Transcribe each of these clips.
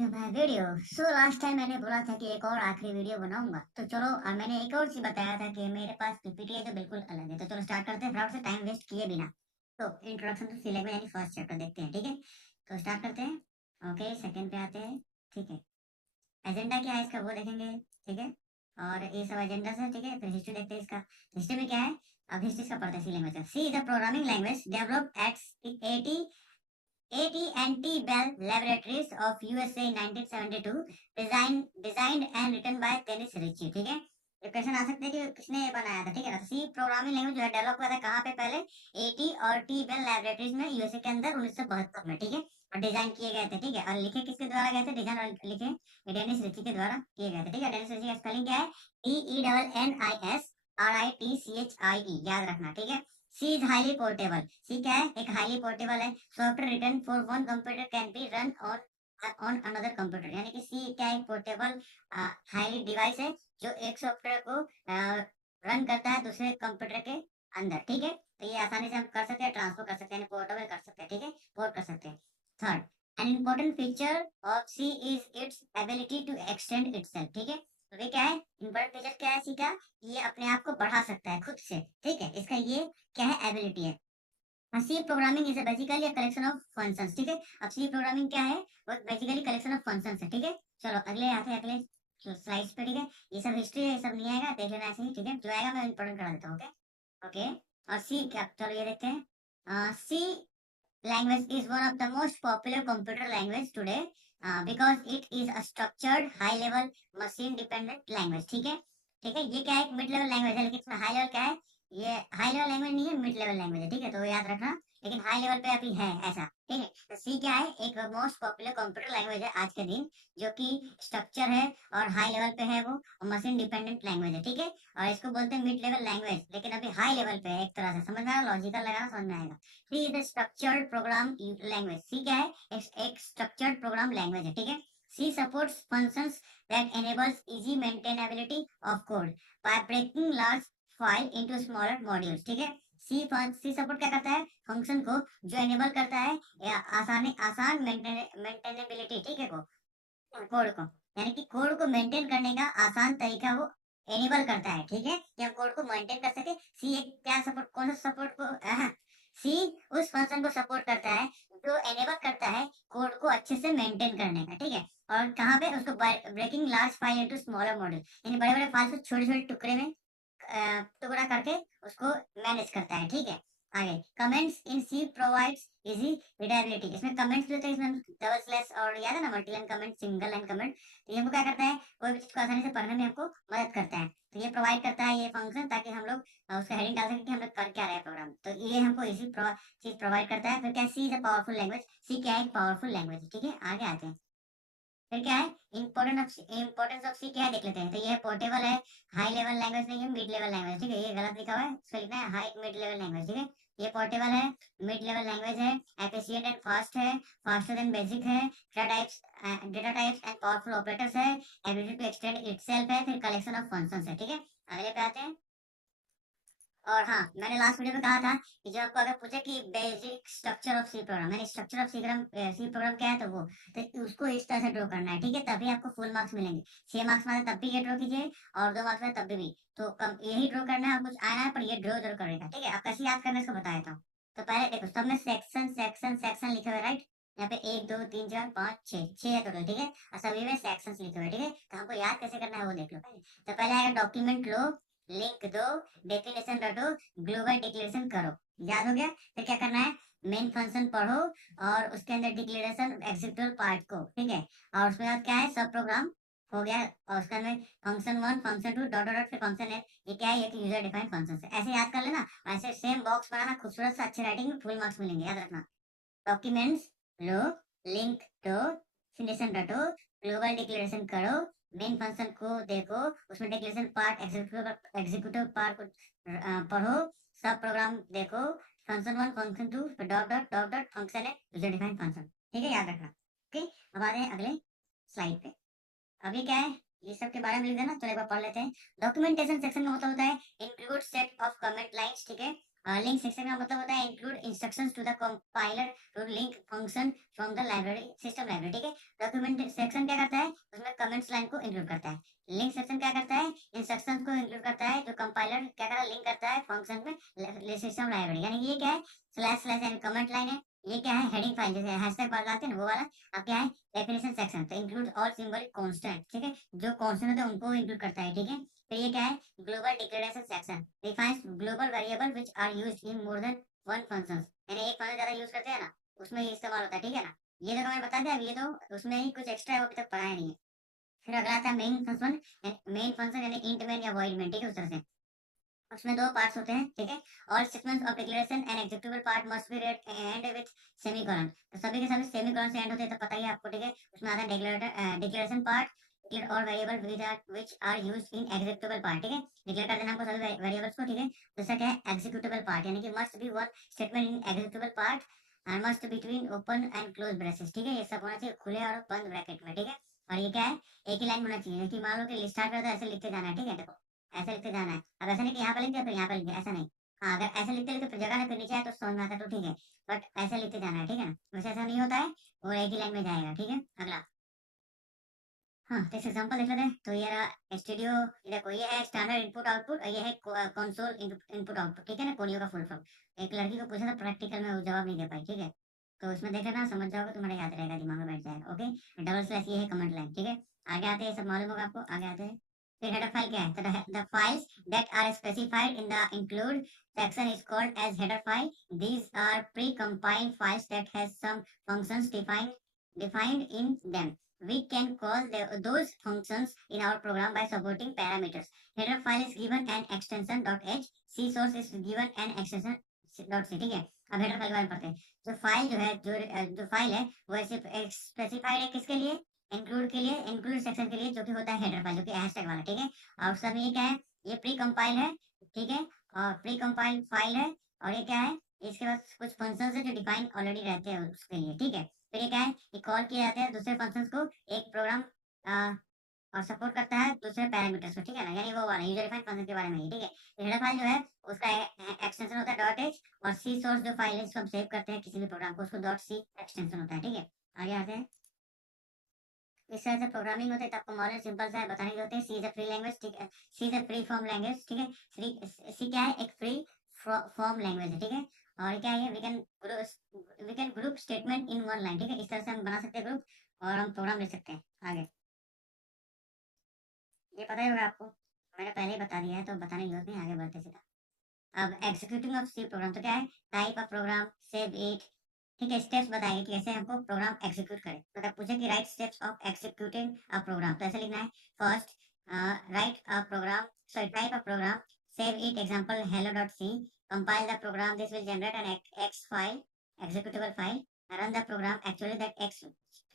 Video last time मैंने बोला था कि एक और आखिरी वीडियो बनाऊंगा, तो चलो। और मैंने एक और चीज बताया था कि मेरे पास पीपीटी है जो बिल्कुल अलग है। तो चलो स्टार्ट करते हैं फटाफट से, टाइम वेस्ट किए बिना। तो इंट्रोडक्शन टू सी लैंग्वेज यानी फर्स्ट चैप्टर देखते हैं, ठीक है। तो स्टार्ट करते हैं। ओके, सेकंड पे आते हैं, ठीक है। एजेंडा क्या है इसका वो देखेंगे, ठीक है। और ये सब एजेंडा है, ठीक है। फिर हिस्ट्री देखते हैं इसका। हिस्ट्री में क्या है, अब हिस्ट्री का पढ़ते हैं सी लैंग्वेज का। C is a programming language developed at AT AT&T Bell Laboratories of USA in 1972, designed and written by Dennis Ritchie, ठीक है। ये क्वेश्चन आ सकते हैं कि किसने बनाया था, ठीक है ना। सी प्रोग्रामिंग लैंग्वेज जो है डेवलप हुआ था कहाँ पे, पहले एटी और टी बेल लैबोरेटरीज में यूएसए के अंदर 1972 में, ठीक है। और डिजाइन किए गए थे, ठीक है। और लिखे किसके द्वारा गए थे, डिजाइन और लिखे डेनिस रिची के द्वारा किए गए थे, ठीक है। डेनिस रिची का स्पेलिंग क्या है, DENNISRITCHIE, याद रखना, ठीक है। C is highly portable. C क्या है, एक हाईली पोर्टेबल है software written for one computer can be run on another computer, यानी कि सी क्या है, पोर्टेबल हाईली डिवाइस है जो एक सॉफ्टवेयर को रन करता है दूसरे कंप्यूटर के अंदर, ठीक है। तो ये आसानी से हम कर सकते हैं, ट्रांसफर कर सकते हैं, पोर्टेबल कर सकते हैं, ठीक है, पोर्ट कर सकते हैं। Third, an important feature of C is its ability to extend itself, ठीक है। तो ये क्या है, इम्पोर्टेंट फीचर क्या है सी का, ये अपने आप को बढ़ा सकता है खुद से, ठीक है। इसका ये क्या है, एबिलिटी है। C programming is basically a collection of functions, ठीक है। अब सी प्रोग्रामिंग क्या है, वो बेसिकली कलेक्शन ऑफ फंक्शंस है, ठीक है। चलो अगले आते हैं, अगले स्लाइड्स पे, ठीक है। ये सब हिस्ट्री है, ये सब नहीं आएगा, देख लेना ऐसे ही, ठीक है। जो आएगा मैं इंपॉर्टेंट करा देता हूँ, ओके ओके। और सी क्या, चलो ये देखते हैं। सी language is one of the most popular computer language today because it is a structured high level machine dependent language, ठीक है। ठीक है, ये क्या है, मिड लेवल लैंग्वेज है, लेकिन इसमें हाई लेवल क्या है, ये हाई लेवल लैंग्वेज नहीं है, मिड लेवल लैंग्वेज है, ठीक है। तो याद रखना, लेकिन हाई लेवल पे अभी है ऐसा, ठीक है। तो सी क्या है, एक मोस्ट पॉपुलर कंप्यूटर लैंग्वेज है आज के दिन, जो कि स्ट्रक्चर है और हाई लेवल पे है वो, मशीन डिपेंडेंट लैंग्वेज है, ठीक है। और इसको बोलते हैं मिड लेवल लैंग्वेज, लेकिन अभी हाई लेवल पे है एक तरह से, समझ में आ रहा, लॉजिकल लगाना समझ में आएगा। C is structured program language. C क्या है, एक स्ट्रक्चर्ड प्रोग्राम लैंग्वेज है, ठीक है। C supports functions that enables easy maintainability of code by breaking large file into smaller modules, ठीक है। सी सपोर्ट क्या करता है, फंक्शन को जो एनेबल करता है या आसान मेंटेनेबिलिटी, ठीक है, को कोड को, यानी कि कोड को मेंटेन करने का आसान तरीका वो एनेबल करता है, ठीक है, कि हम कोड को मेंटेन कर सके। सी एक क्या सपोर्ट, कौन सा सपोर्ट को, सी उस फंक्शन को सपोर्ट करता है जो एनेबल करता है कोड को अच्छे से मेंटेन करने का, ठीक है। और कहाँ पे, उसको breaking large file into smaller module, यानी बड़े बड़े फाइल को छोटे छोटे टुकड़े में टुकड़ा करके उसको मैनेज करता है, ठीक है। आगे, comments in C provides easy readability. इसमें कमेंट्स भी होते हैं, इसमें डबल स्लैश और याद है ना, multi line comment, single line comment. तो ये हमको क्या करता है, कोई भी चीज को आसानी से पढ़ने में हमको मदद करता है। तो ये प्रोवाइड करता है ये फंक्शन, ताकि हम लोग उसका हेडिंग डाल सकें कि हम लोग कर क्या रहे हैं प्रोग्राम। तो ये हमको इजी चीज प्रोवाइड करता है। फिर क्या, सी is a powerful language. C क्या है, एक पावरफुल लैंग्वेज, ठीक है। आगे आते हैं, फिर क्या है, इंपॉर्टेंस ऑफ सी क्या है देख लेते हैं। तो ये पोर्टेबल है, हाई लेवल लैंग्वेज नहीं है, मिड लेवल लैंग्वेज, ठीक है। ये गलत लिखा हुआ है, इसको लिखना है हाई मिड लेवल लैंग्वेज, ठीक है। ये पोर्टेबल है, मिड लेवल लैंग्वेज है, एफिशिएंट एंड फास्ट है, फास्टर देन बेसिक है, data types and powerful operators है, एबिलिटी टू एक्सटेंड इटसेल्फ है, फिर कलेक्शन ऑफ फंक्शंस है, ठीक है। अगले पे आते हैं। और हाँ, मैंने लास्ट वीडियो में कहा था कि जब आपको अगर पूछे कि basic structure of C program, यानी स्ट्रक्चर ऑफ सी प्रोग्राम क्या है, तो वो, तो उसको इस तरह से ड्रॉ करना है, ठीक है। तभी आपको फुल मार्क्स मिलेंगे। 6 मार्क्स में तब भी ये ड्रॉ कीजिए, और 2 मार्क्स में तब भी। तो कम यही ड्रॉ करना है, कुछ आना है, पर ये ड्रॉ जरूर करेगा, ठीक है। आप कैसे याद करना है इसको बता देता हूँ। तो पहले देखो, सब में सेक्शन सेक्शन सेक्शन लिखे हुए, राइट। यहाँ पे 1 2 3 4 5 6 है टोटल, ठीक है। और सभी में सेक्शन लिखे हुए, ठीक है। तो हमको याद कैसे करना है वो देख लो। तो पहले आएगा डॉक्यूमेंट लो, लिंक दो, डेफिनेशन रटो, ग्लोबल डिक्लेरेशन करो, याद हो गया। फिर क्या करना है, मेन फंक्शन पढ़ो, और उसके अंदर डिक्लेरेशन एग्जीक्यूटिव पार्ट को, ठीक है। और उसके बाद क्या है, सब प्रोग्राम हो गया। और उसके अंदर फंक्शन 1 फंक्शन 2 डॉट डॉट फिर फंक्शन है। ये क्या है, ये यूजर डिफाइंड फंक्शन है। ऐसे याद कर लेना, ऐसे सेम बॉक्स बनाना खूबसूरत सा, अच्छे राइटिंग में फुल मार्क्स मिलेंगे, याद रखना। डॉक्यूमेंट्स लो, लिंक दो, फिनिशन रटो, ग्लोबल डिक्लेरेशन करो, मेन फंक्शन को देखो, उसमें डिक्लेरेशन पार्ट एग्जीक्यूटिव पार्ट को पढ़ो, सब प्रोग्राम देखो, function 1 function 2 dot dot dot dot function है, यूजर डिफाइंड फंक्शन, ठीक है, याद रखना। ओके, अब आ रहे हैं अगले स्लाइड पे। अभी क्या है, ये सब के बारे में लिख देना, चलो एक बार पढ़ लेते हैं। डॉक्यूमेंटेशन सेक्शन का मतलब होता है include set of comment lines, ठीक है। लिंक सेक्शन का मतलब होता है include instructions to the compiler to link function from the library system library, ठीक है। डॉक्यूमेंट सेक्शन क्या करता है, उसमें कमेंट्स लाइन को इंक्लूड करता है। लिंक सेक्शन क्या करता है, इंस्ट्रक्शंस को इंक्लूड करता है, जो कंपाइलर क्या करता है, लिंक करता है फंक्शन में सिस्टम लाइब्रेरी, यानी कि ये क्या है, स्लैश स्लैश यानी कमेंट लाइन है। ये क्या है, हेडिंग फाइल, जैसे हैशटैग लगाते हैं ना वो वाला। अब क्या है, डेफिनेशन सेक्शन, तो इंक्लूड ऑल सिंबॉलिक कांस्टेंट, ठीक है, जो कांस्टेंट होते हैं उनको इंक्लूड करता है, ठीक है। फिर ये क्या है, global declaration section defines global variable which are used in more than one functions, यानी एक फंक्शन ज्यादा यूज करते हैं ना, उसमें ये इस्तेमाल होता है, ठीक है ना। ये तो मैंने बता दिया, अब ये तो उसमें ही कुछ एक्स्ट्रा है, वो अभी तक पढ़ाया नहीं है। फिर अगला आता है मेन फंक्शन यानी इंट मेन या वॉइड मेन, ठीक है, उस तरह से। उसमें दो पार्ट्स होते हैं, ठीक है। All statements of declaration and executable part must be red and with semicolon, तो सभी के सभी सेमीकोलन से एंड होते हैं, तो पता ही है आपको, ठीक है। उसमें आता है declaration part, declare all variable which are used in executable part, ठीक है, डिक्लेयर कर देना हमको सभी वेरिएबल्स को, ठीक है। दूसरा क्या है, एग्जीक्यूटेबल पार्ट, यानी कि must be one statement in executable part and must between open and close braces, ठीक है, ये सब होना चाहिए खुले और बंद ब्रैकेट में, ठीक है। और ये क्या है, एक ही लाइन होना चाहिए, कि मान लो कि लिस्ट स्टार्ट करता है, ऐसे लिखते जाना है, ठीक है, देखो ऐसे लिखते जाना है। अब ऐसा नहीं कि यहाँ पे लिख दिया फिर यहाँ पे लिख दिया, ऐसा नहीं। हाँ, अगर ऐसे लिखते लिखते फिर जगह ना फिर नीचे आए तो समझ में आता है, तो ठीक है। बट ऐसे लिखते जाना है, ठीक है ना, वैसे ऐसा नहीं होता है, और एक ही लाइन में जाएगा, ठीक है। अगला, हाँ, तो इस एग्जांपल देख लेते हैं। तो ये रहा स्टूडियो, देखो ये है स्टैंडर्ड इनपुट आउटपुट, और ये है कंसोल इनपुट आउटपुट, ठीक है ना, कोनियो का फुल फॉर्म। एक लड़की को पूछा था प्रैक्टिकल में, वो जवाब नहीं दे पाई, ठीक है। तो उसमें देख लेना, समझ जाओगे, तुम्हारे याद रहेगा, दिमाग में बैठ जाएगा, ओके। डबल स्लैश ये है कमेंट लाइन, ठीक है। आगे आते हैं, सब मालूम होगा आपको, आगे आते हैं। फिर हेडर फाइल क्या है, तो the files that are specified in the include section is called as header file. These are pre compiled files that has some functions defined in them. We can call those functions in our program by supporting parameters. Header file is given an extension .h, C source is given an extension .c, ठीक है। अब header file के बारे में पढ़ते हैं। जो file जो है, जो फाइल है, वो स्पेसिफाइड है किसके लिए, इंक्लूड के लिए, इंक्लूड सेक्शन के लिए, जो कि होता है हेडर फाइल, जो कि हैशटैग वाला, ठीक है। और उसका ये क्या है, ये प्री कंपाइल है, ठीक है, और प्री कंपाइल फाइल है। और ये क्या है, इसके पास कुछ फंक्शंस है जो डिफाइन ऑलरेडी रहते हैं उसके लिए, ठीक है। फिर ये क्या है, ये कॉल किए जाते हैं दूसरे फंक्शंस को, एक प्रोग्राम और सपोर्ट करता है दूसरे पैरामीटर्स को, ठीक है ना, यानी वो वाला यूजर डिफाइंड फंक्शन के बारे में ही, ठीक है। हेडर फाइल जो है, उसका एक्सटेंशन होता है डॉट एच, और सी सोर्स जो फाइल है इसको हम सेव करते हैं किसी भी प्रोग्राम को, उसको डॉट सी एक्सटेंशन होता है, ठीक है। आगे आते हैं। इस तरह से प्रोग्रामिंग होता है, तो आपको मॉडल सिंपल सा है, बताने के होते हैं। C is a free language, ठीक है, C is a free form language, ठीक है। सी क्या है, एक फ्री फॉर्म लैंग्वेज है, ठीक है। और क्या है, we can group statement in one line, ठीक है, इस तरह से हम बना सकते हैं ग्रुप, और हम प्रोग्राम लिख सकते हैं। आगे, ये पता ही होगा आपको, मैंने पहले ही बता दिया है, तो बताने की जरूरत नहीं, आगे बढ़ते सीधा। अब एग्जीक्यूटिंग ऑफ सी प्रोग्राम, तो क्या है, type of program, save it, ठीक है, स्टेप्स बताएंगे कि कैसे हमको प्रोग्राम एग्जीक्यूट करें। तो अगर पूछे कि write steps of executing a program, तो ऐसे लिखना है। First, write a program, sorry, type a program, save it, example hello.c, compile the program, this will generate an exe file, executable file, run the program, actually that x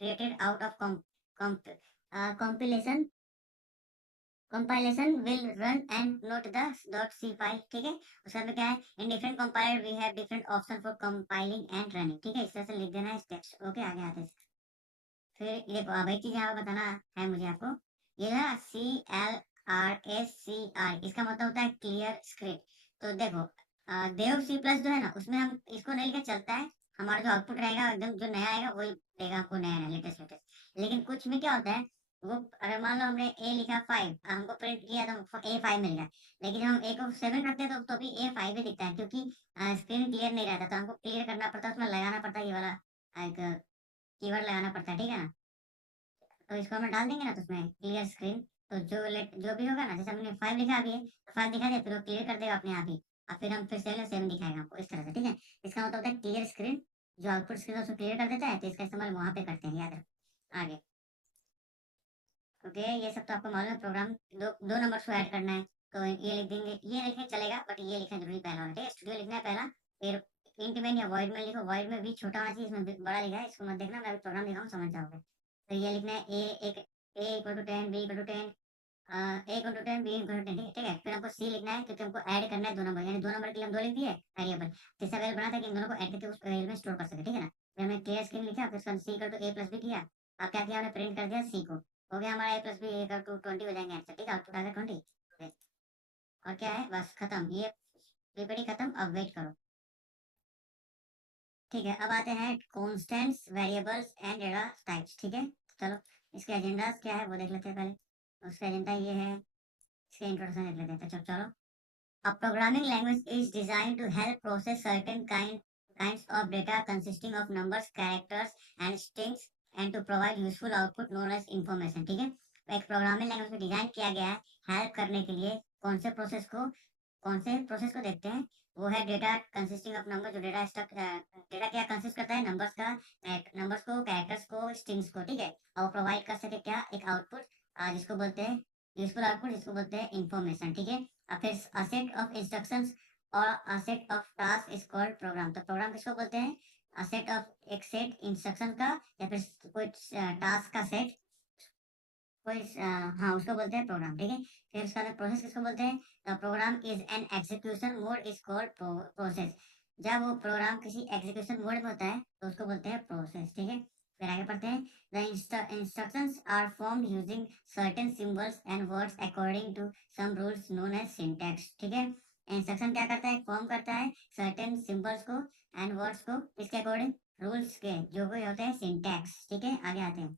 created out of compilation compilation will run and note the .c file, ठीक है। उसके बाद क्या है, in different compiler we have different option for compiling and running, ठीक है, इस तरह से लिख देना है स्टेप्स, ओके। आगे आते हैं। फिर ये देखो, अब एक चीज यहाँ पे बताना है मुझे आपको, ये ना CLRSCR, इसका मतलब होता है क्लियर स्क्रिप्ट। तो देखो, देव सी प्लस जो है ना, उसमें हम इसको नहीं लिखे चलता है, हमारा जो आउटपुट रहेगा एकदम जो नया आएगा वही देगा हमको, नया नया लेटेस्ट लेटेस्ट। लेकिन कुछ में क्या होता है, वो अगर मान लो हमने ए लिखा 5, हमको प्रिंट किया तो A5 मिल गया, लेकिन हम ए को 7 रखते हैं तो भी A5 ही दिखता है, क्योंकि स्क्रीन क्लियर नहीं रहता, तो हमको क्लियर करना पड़ता है, उसमें लगाना पड़ता है ये वाला एक कीवर्ड लगाना पड़ता है, ठीक है ना। तो इसको हम डाल देंगे ना, तो उसमें क्लियर स्क्रीन, तो जो भी होगा ना, जैसे हमने 5 लिखा अभी है, तो 5 दिखा दे, फिर वो क्लियर कर देगा अपने आप ही, और फिर हम फिर 7 दिखाएगा हमको, इस तरह से, ठीक है। इसका मतलब होता है क्लियर स्क्रीन, जो आउटपुट स्क्रीन है उसको क्लियर कर देता है, तो इसका इस्तेमाल वहां पे करते हैं, याद रखो। आगे, ओके, ये सब तो आपको मालूम है। प्रोग्राम दो नंबर को ऐड करना है, तो ये लिख देंगे, ये लिखने चलेगा, बट ये लिखना जरूरी पहला होना, ठीक है। स्टूडियो लिखना है पहला, फिर इंट में या वॉइड में लिखो, वॉइड में भी छोटा होना चाहिए, इसमें बड़ा लिखा है, इसको मत देखना, मैं अभी प्रोग्राम लिखा हूँ, समझ जाओगे। तो ये लिखना है, A equal to 10, B equal to 10, A equal to 10, B equal to 10, ठीक है। फिर हमको सी लिखना है, क्योंकि हमको ऐड करना है दो नंबर, यानी दो नंबर के लिए हम दो लिख दिए वेरिएबल, तीसरा वेरिएबल बना था कि इन दोनों को ऐड करके उस वेरिएबल में स्टोर कर सके, ठीक है ना। फिर हमने क्लियर स्क्रीन लिखा, फिर उसका C equal to A plus B किया। अब क्या किया, हमने प्रिंट कर दिया सी को, हो गया हमारा ए प्लस बी इक्वल टू 20 हो जाएंगे आंसर, ठीक है, आउटपुट आ गया 20। और क्या है, बस खत्म। ये पीपीटी खत्म, अब वेट करो। ठीक है, अब आते हैं constants, variables and data types. ठीक है, चलो इसके एजेंडा क्या है वो देख लेते हैं पहले। उसका एजेंडा ये है, इसके इंट्रोडक्शन देख लेते हैं। तो चलो, a programming language is designed to help process certain kinds of data consisting of numbers, characters, and strings, and to provide useful output known as information। ठीक है, तो एक प्रोग्रामिंग लैंग्वेज को डिजाइन किया गया है हेल्प करने के लिए कौन से प्रोसेस को देखते हैं। वो है डेटा कंसिस्टिंग ऑफ नंबर, जो डेटा क्या कंसिस्ट करता है, नंबर्स का, नंबर्स को, कैरेक्टर्स को, स्ट्रिंग्स को। ठीक है, और प्रोवाइड कर सके क्या, एक आउटपुट, जिसको बोलते हैं यूजफुल आउटपुट, जिसको बोलते हैं इंफॉर्मेशन। ठीक है, और फिर अ सेट ऑफ इंस्ट्रक्शंस और a set of task is called programme. तो प्रोग्राम किसको बोलते हैं, अ सेट ऑफ, एक सेट इंस्ट्रक्शन का या फिर कोई टास्क का सेट, कोई हाँ उसको बोलते हैं प्रोग्राम। ठीक है, फिर उसका प्रोसेस किसको बोलते हैं, the program is an execution mode is called process. जब वो प्रोग्राम किसी एग्जीक्यूशन मोड में होता है तो उसको बोलते हैं प्रोसेस। ठीक है, फिर आगे पढ़ते हैं, the instructions are formed using certain symbols and words according to some rules known as syntax. ठीक है, इंस्ट्रक्शन क्या करता है, फॉर्म करता है सर्टेन सिंबल्स को एंड वर्ड्स को, इसके अकॉर्डिंग रूल्स के जो कोई होते हैं सिंटैक्स। ठीक है, आगे आते हैं।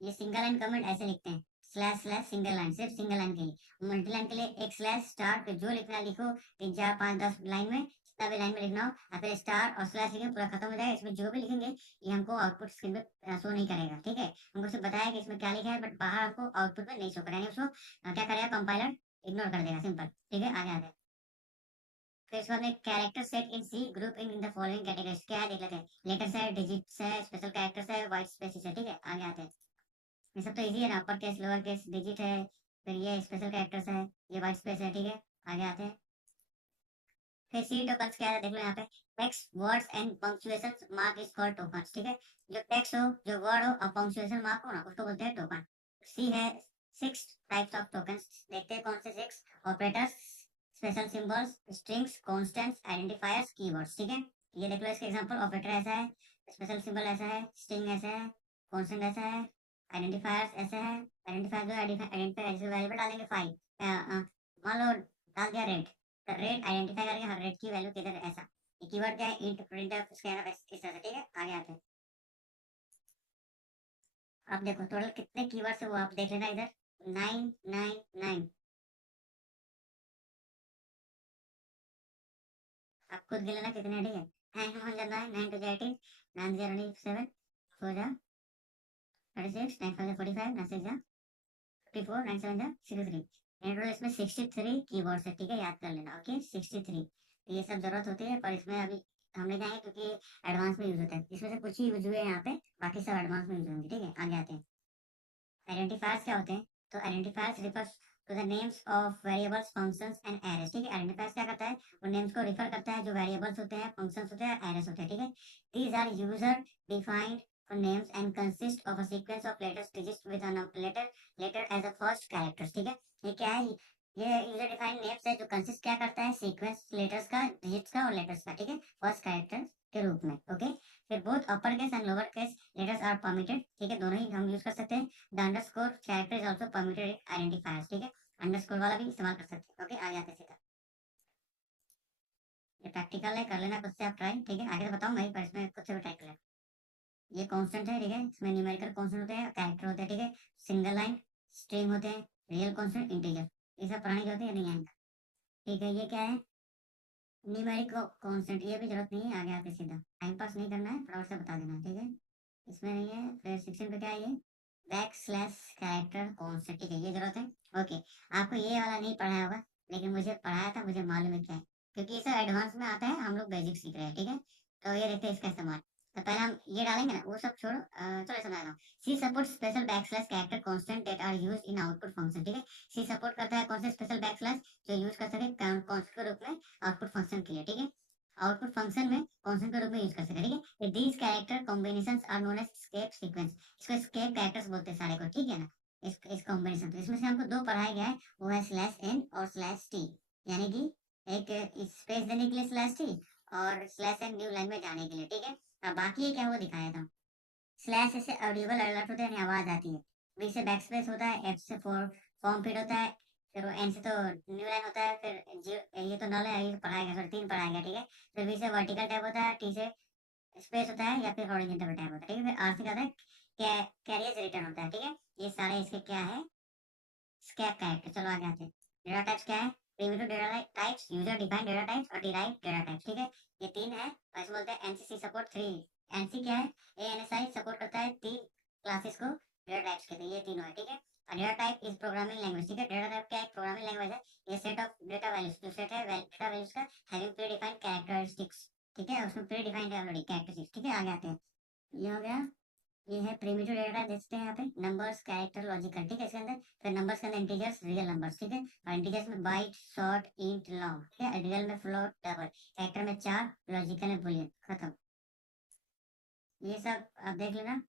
ये सिंगल लाइन कमेंट ऐसे लिखते हैं, स्लैश स्लैश सिंगल लाइन, सिर्फ सिंगल लाइन के लिए। मल्टी लाइन के लिए एक स्लैश स्टार पे जो लिखना है लिखो, 3 4 5 10 लाइन में, जितना भी लाइन में लिखना हो, और फिर स्टार और स्लैश लिखेंगे, पूरा खत्म हो जाएगा। इसमें जो भी लिखेंगे ये हमको आउटपुट स्क्रीन पे शो नहीं करेगा। ठीक है, हमको सिर्फ बताया कि इसमें क्या लिखा है, बट बाहर हमको आउटपुट में नहीं शो करेगा, यानी उसको क्या करेगा, कंपाइलर इग्नोर कर देगा, सिंपल। ठीक है, आगे आते हैं। फिर इसके बाद में character set in C group in the following categories. क्या है देख लेते हैं, लेटर्स है, डिजिट्स है, स्पेशल कैरेक्टर्स है, व्हाइट स्पेसिस है। ठीक है, आगे आते हैं। ये सब तो इजी है ना, upper case, lower case, digit है, फिर ये स्पेशल कैरेक्टर्स है, ये वाइट स्पेस है। ठीक है, आगे आते हैं। फिर सी टोकन्स क्या है देख लो यहाँ पे, text, words and punctuation mark is called tokens. ठीक है, जो टेक्स्ट हो, जो वर्ड हो और पंक्चुएशन मार्क हो ना, उसको बोलते हैं टोकन। सी है 6 टाइप्स ऑफ टोकन्स, देखते हैं कौन से 6। Operators, special symbols, strings, constants, identifiers, keywords. ठीक है, ये देख लो इसके एग्जांपल, ऑपरेटर ऐसा है, स्पेशल सिंबल ऐसा है, स्ट्रिंग ऐसा है, कॉन्स्टेंट ऐसा है, आइडेंटिफायर्स ऐसा है। आइडेंटिफायर जो आइडेंटिफायर जैसे वेरिएबल डालेंगे 5, मान लो डाल दिया रेट, तो रेट आइडेंटिफाई करेंगे, हर रेट की वैल्यू किधर है, ऐसा। ये कीवर्ड क्या है, इंट, प्रिंटफ, स्कैनफ, इस तरह से। ठीक है, आगे आते हैं। अब देखो टोटल कितने कीवर्ड्स है वो आप देख लेना इधर, 999। आप खुद गिन लेना कितने हैं। ठीक है, 9 1 9 2 18, 9 0 7, 4 जा 36, 9 5 45, 9 6 जा 54, 9 7 जा 63। टोटल इसमें 63 कीवर्ड्स है। ठीक है, याद कर लेना। ओके, 63। तो ये सब जरूरत होती है, पर इसमें अभी हम ले जाएंगे क्योंकि एडवांस में यूज होता है। इसमें से कुछ ही यूज हुए हैं यहाँ पे, बाकी सब एडवांस में यूज होंगे। ठीक है, आगे आते हैं। आइडेंटिफायर्स क्या होते हैं, तो identifiers refers to the names of variables, functions and arrays. ठीक है, आइडेंटिफायर्स क्या करता है, वो नेम्स को रिफर करता है जो वेरिएबल्स होते हैं, फंक्शंस होते हैं, एरेस होते हैं। ठीक है, these are user defined names and consist of a sequence of letters digits with a letter as a first character। ठीक है, ये क्या है, ये यूजर डिफाइंड नेम्स है जो कंसिस्ट क्या करता है, सीक्वेंस लेटर्स का, डिजिट्स का और लेटर्स का। ठीक है, फर्स्ट कैरेक्टर के रूप में। ओके, फिर both upper case and lower case letters are permitted. ठीक है, दोनों ही हम यूज कर सकते हैं। The underscore character is also permitted identifiers. ठीक है, अंडरस्कोर वाला भी इस्तेमाल कर सकते हैं। ओके, आ जाते हैं सीधा। ये प्रैक्टिकल है, कर लेना खुद से आप ट्राई। ठीक है, आगे तो बताऊंगा ही, पर इसमें खुद से भी ट्राई कर लेना। ये कांस्टेंट है। ठीक है, इसमें न्यूमेरिकल कांस्टेंट होते हैं, कैरेक्टर होते हैं। ठीक है, सिंगल लाइन, स्ट्रिंग होते हैं, रियल कांस्टेंट, इंटीजर, ये सब पढ़ाने के होते हैं, नहीं आएंगे। ठीक है, ये क्या है, न्यूमेरिक कांस्टेंट, ये भी जरूरत नहीं है, आगे आते सीधा। टाइम पास नहीं करना है, फटाफट से बता देना है। ठीक है, इसमें नहीं है। फिर 16 पे क्या है, ये बैक स्लैश कैरेक्टर कांस्टेंट। ठीक है, ये जरूरत है। ओके, आपको ये वाला नहीं पढ़ाया होगा, लेकिन मुझे पढ़ाया था, मुझे मालूम है क्या है, क्योंकि ये सब एडवांस में आता है, हम लोग बेसिक सीख रहे हैं। ठीक है, तो ये देखते हैं इसका इस्तेमाल। तो पहले हम ये डालेंगे ना, वो सब छोड़ो, चलो समझा रहा हूँ। C support special backslash character constant that are used in output function. ठीक है, सी सपोर्ट करता है कौन से स्पेशल बैक स्लैश, जो यूज कर सके कांस्टेंट के रूप में आउटपुट फंक्शन के लिए। ठीक है, आउटपुट फंक्शन में कांस्टेंट के रूप में यूज कर सके। ठीक है, these character combinations are known as escape sequence. इसको स्केप कैरेक्टर्स बोलते हैं सारे को। ठीक है ना, इस कॉम्बिनेशन, तो इसमें से हमको दो पढ़ाया गया है, वो है स्लैश एन और स्लैश टी, यानी कि एक स्पेस देने के लिए स्लैश टी, और स्लैश एन न्यू लाइन में जाने के लिए। ठीक है, अब बाकी ये क्या वो दिखाया था। स्लैश से ऑडिबल अलर्ट होते हैं, यानी आवाज आती है। बी से बैक स्पेस होता है, एफ से फॉर्म फीड होता है, फिर वो एन से तो न्यू लाइन होता है, फिर जी ये तो नल है, ये तो पढ़ाया गया, सॉरी 3 पढ़ाया गया, ठीक है। फिर वी से वर्टिकल टैब होता है, टी से स्पेस होता है या फिर हॉरिजॉन्टल टैब होता है, ठीक है। फिर आर से क्या होता है, कैरियर रिटर्न होता है, ठीक है। ये सारे इसके क्या है, स्कैप कैरेक्टर। चलो आगे आते हैं। डेटा टाइप्स क्या है, primitive data types, user defined data types और डिराइव्ड डेटा टाइप्स, ठीक है। ये 3 है और इसमें बोलते हैं एनसीसी सपोर्ट 3। एनसी क्या है, एएनएसआई सपोर्ट करता है 3 क्लासेस को, डेटा टाइप्स के लिए, ये तीनों है, ठीक है। और data type is programming language, ठीक है। डेटा टाइप क्या है, प्रोग्रामिंग लैंग्वेज है। ये सेट ऑफ डेटा वैल्यूज, जो सेट है डेटा वैल्यूज का हैविंग प्री डिफाइंड कैरेक्टरिस्टिक्स, ठीक है। उसमें प्री डिफाइंड है ऑलरेडी कैरेक्टरिस्टिक्स, ठीक है। आगे आते हैं। ये हो गया, ये है प्रिमिटिव डेटा, देखते हैं यहाँ पे नंबर्स कैरेक्टर लॉजिकल, ठीक है। इसके अंदर फिर नंबर्स के अंदर इंटीजर्स रियल नंबर्स, ठीक है। और इंटीजर्स में बाइट शॉर्ट इंट लॉन्ग, ठीक है। रियल में फ्लोट डबल, कैरेक्टर में 4, लॉजिकल में बुलियन, खत्म। ये सब आप देख लेना।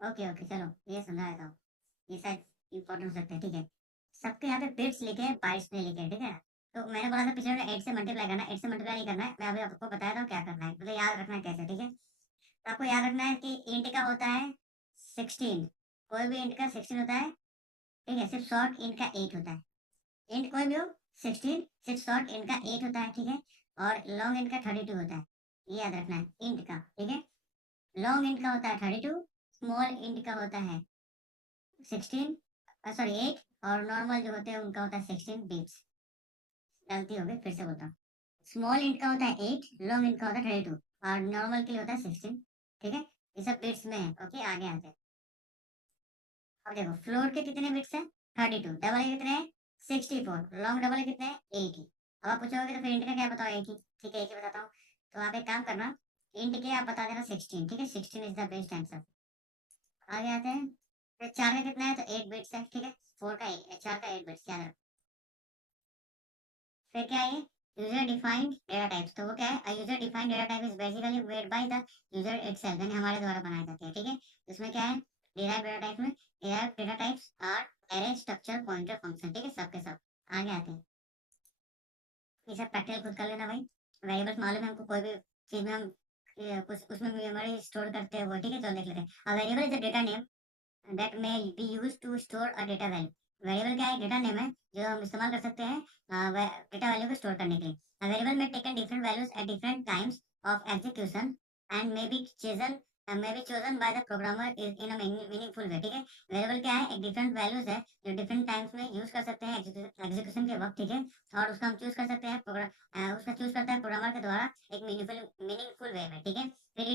ओके ओके, चलो ये समझा देता हूँ, ये शायद इंपॉर्टेंट हो सकते हैं, ठीक है। सबके यहाँ पे बिट्स लिखे हैं, बाइट्स नहीं लिखे हैं, ठीक है। तो मैंने बोला था पिछले में 8 से मल्टीप्लाई करना है, 8 से मल्टीप्लाई नहीं करना है, मैं अभी आपको बताया था क्या करना है, मतलब याद रखना है कैसे, ठीक है। तो आपको याद रखना है कि इंट का होता है 16, कोई भी इंट का 16 होता है, ठीक है। सिर्फ शॉर्ट इंट का 8 होता है, इंट कोई भी हो 16, सिर्फ शॉर्ट इंट का 8 होता है, ठीक है। और लॉन्ग इंट का 32 होता है, ये याद रखना है इंट का, ठीक है। लॉन्ग इंट का होता है 32, स्मॉल इंट का होता है 16, सॉरी 8, और नॉर्मल जो होते हैं उनका होता है 16 बिट्स। गलती हो गई, फिर से बोलता हूँ। स्मॉल इंट का होता है 8, लॉन्ग इंट का होता है 32, और नॉर्मल के लिए होता है 16, ठीक है। ये सब बिट्स में है, ओके। आगे आते हैं। अब देखो फ्लोट के कितने बिट्स हैं, 32, डबल के कितने हैं, 64, लॉन्ग डबल के कितने हैं, एक ही। अब आप पूछोगे तो फिर इंट का क्या बताओ, एक ही, ठीक है, एक ही बताता हूँ। तो आप एक काम करना, इंट के आप बता देना 16, ठीक है। 16 इज द बेस्ट आंसर। आगे आते हैं। फिर 4 का कितना है, तो 8 बिट्स है, ठीक है। 4 का 4 का 8 बिट्स, याद रखो। फिर क्या है, यूजर डिफाइंड डेटा टाइप्स, तो वो क्या है, user defined data type is basically made by the user itself, यानी हमारे द्वारा बनाए जाते हैं, ठीक है। इसमें क्या है, डिराइव्ड डेटा टाइप में derived data types are array structure pointer function, ठीक है, सबके सब। आगे आते हैं। ये सब प्रैक्टिकल खुद कर लेना भाई। वेरिएबल्स मालूम है हमको, कोई भी चीज में हम कुछ उसमें मेमोरी स्टोर करते हैं वो, ठीक है। चलो देख लेते हैं। A variable is a data name that may be used to store a data value. Variable क्या है, डेटा नेम है जो हम इस्तेमाल कर सकते हैं डेटा वैल्यू को स्टोर करने के लिए। A variable may take different values at different times of execution and may be chosen by the programmer in a meaningful way, ठीक है। वेरिएबल क्या है, एक डिफरेंट वैल्यूज है जो डिफरेंट टाइम्स में यूज कर सकते हैं एग्जीक्यूशन के वक्त, ठीक है। और उसका हम चूज कर सकते हैं उसका चूज करता है प्रोग्रामर के द्वारा एक मीनिंगफुल वे में, ठीक है। फिर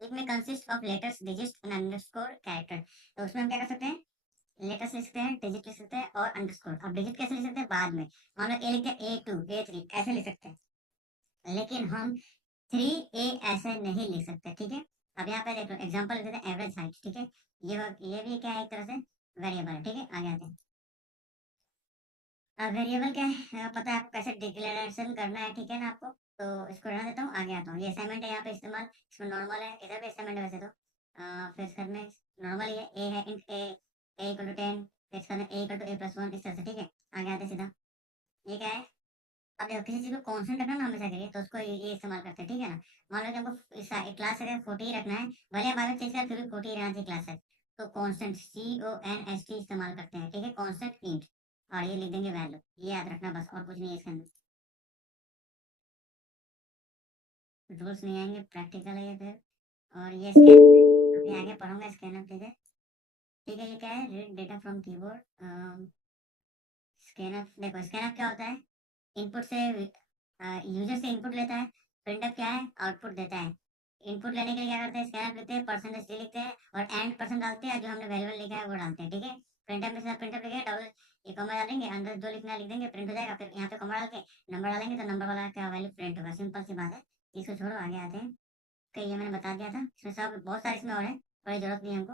इट में consist of letters, digits and underscore character. तो उसमें हम क्या कर सकते हैं, लेटर्स लिख सकते हैं, डिजिट लिख सकते हैं और अंडरस्कोर। अब डिजिट कैसे लिख सकते हैं, बाद में मान लो ए लिखते हैं, A2 A3 ऐसे लिख सकते हैं, लेकिन हम 3A ऐसे नहीं लिख सकते, ठीक है। अब यहाँ पे देखो एग्जांपल लिख देते हैं, एवरेज हाइट, ठीक है। ये भी क्या है, एक तरह से वेरिएबल है, ठीक है। आगे आते हैं। अब वेरिएबल क्या है, पता है आपको कैसे डिक्लेरेशन करना है, ठीक है ना आपको। तो इसको रहने देता हूँ, आगे आता हूँ। ये असाइनमेंट है यहाँ पे इस्तेमाल, इसमें नॉर्मल है, इधर भी असाइनमेंट है वैसे तो। फिर इसका में नॉर्मल ये ए है, इंट ए इक्वल टू 10, फिर इसका ए इक्वल टू A+1, इस तरह से, ठीक है। आगे आते हैं सीधा। ये क्या है, अब देखो किसी चीज को कांस्टेंट रखना ना हमेशा के लिए, तो उसको ये इस्तेमाल करते हैं, ठीक है ना। मान लो कि हमको इस क्लास अगर 40 रखना है, भले हम बाद में चेंज करें फिर भी 40 रहना चाहिए क्लास है। तो कांस्टेंट CONST इस्तेमाल करते हैं, ठीक है, कांस्टेंट इंट। और ये लिख देंगे वैल्यू, ये याद रखना बस, और कुछ नहीं है इसके अंदर, रूल्स नहीं आएंगे, प्रैक्टिकल है ये फिर। और ये स्कैन अभी आगे पढ़ूंगा, स्कैनर, ठीक है। ठीक है, ये क्या है, read data from keyboard. Scanner, देखो स्कैनर क्या होता है, इनपुट से यूजर से इनपुट लेता है, प्रिंटफ क्या है, आउटपुट देता है। इनपुट लेने के लिए क्या करते हैं, स्कैनर लिखते हैं, परसेंटेज डी लिखते हैं और एंड परसेंट डालते हैं, जो हमने वेरिएबल लिखा है वो डालते हैं, ठीक है। प्रिंटफ में सिर्फ प्रिंटफ लिखेंगे, डबल ये कॉमा डालेंगे, अंदर जो लिखना है लिख देंगे, प्रिंट हो जाएगा। फिर यहाँ पे कॉमा डाल के नंबर डालेंगे तो नंबर वाला क्या वैल्यू प्रिंट होगा, सिंपल सी बात है। इसको छोड़ो, आगे आते हैं। ओके, ये मैंने बता दिया था, इसमें सब बहुत सारे इसमें और है, कोई जरूरत नहीं है हमको।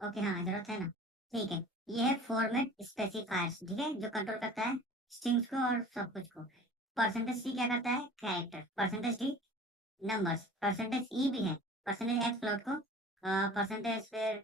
ओके हाँ, जरूरत है ना, ठीक है। ये है फॉर्मेट स्पेसिफायर्स, ठीक है, जो कंट्रोल करता है स्ट्रिंग्स को और सब कुछ को। परसेंटेज सी क्या करता है, character. Percentage D numbers. Percentage E भी है, परसेंटेज एक्स फ्लोट को, परसेंटेज फिर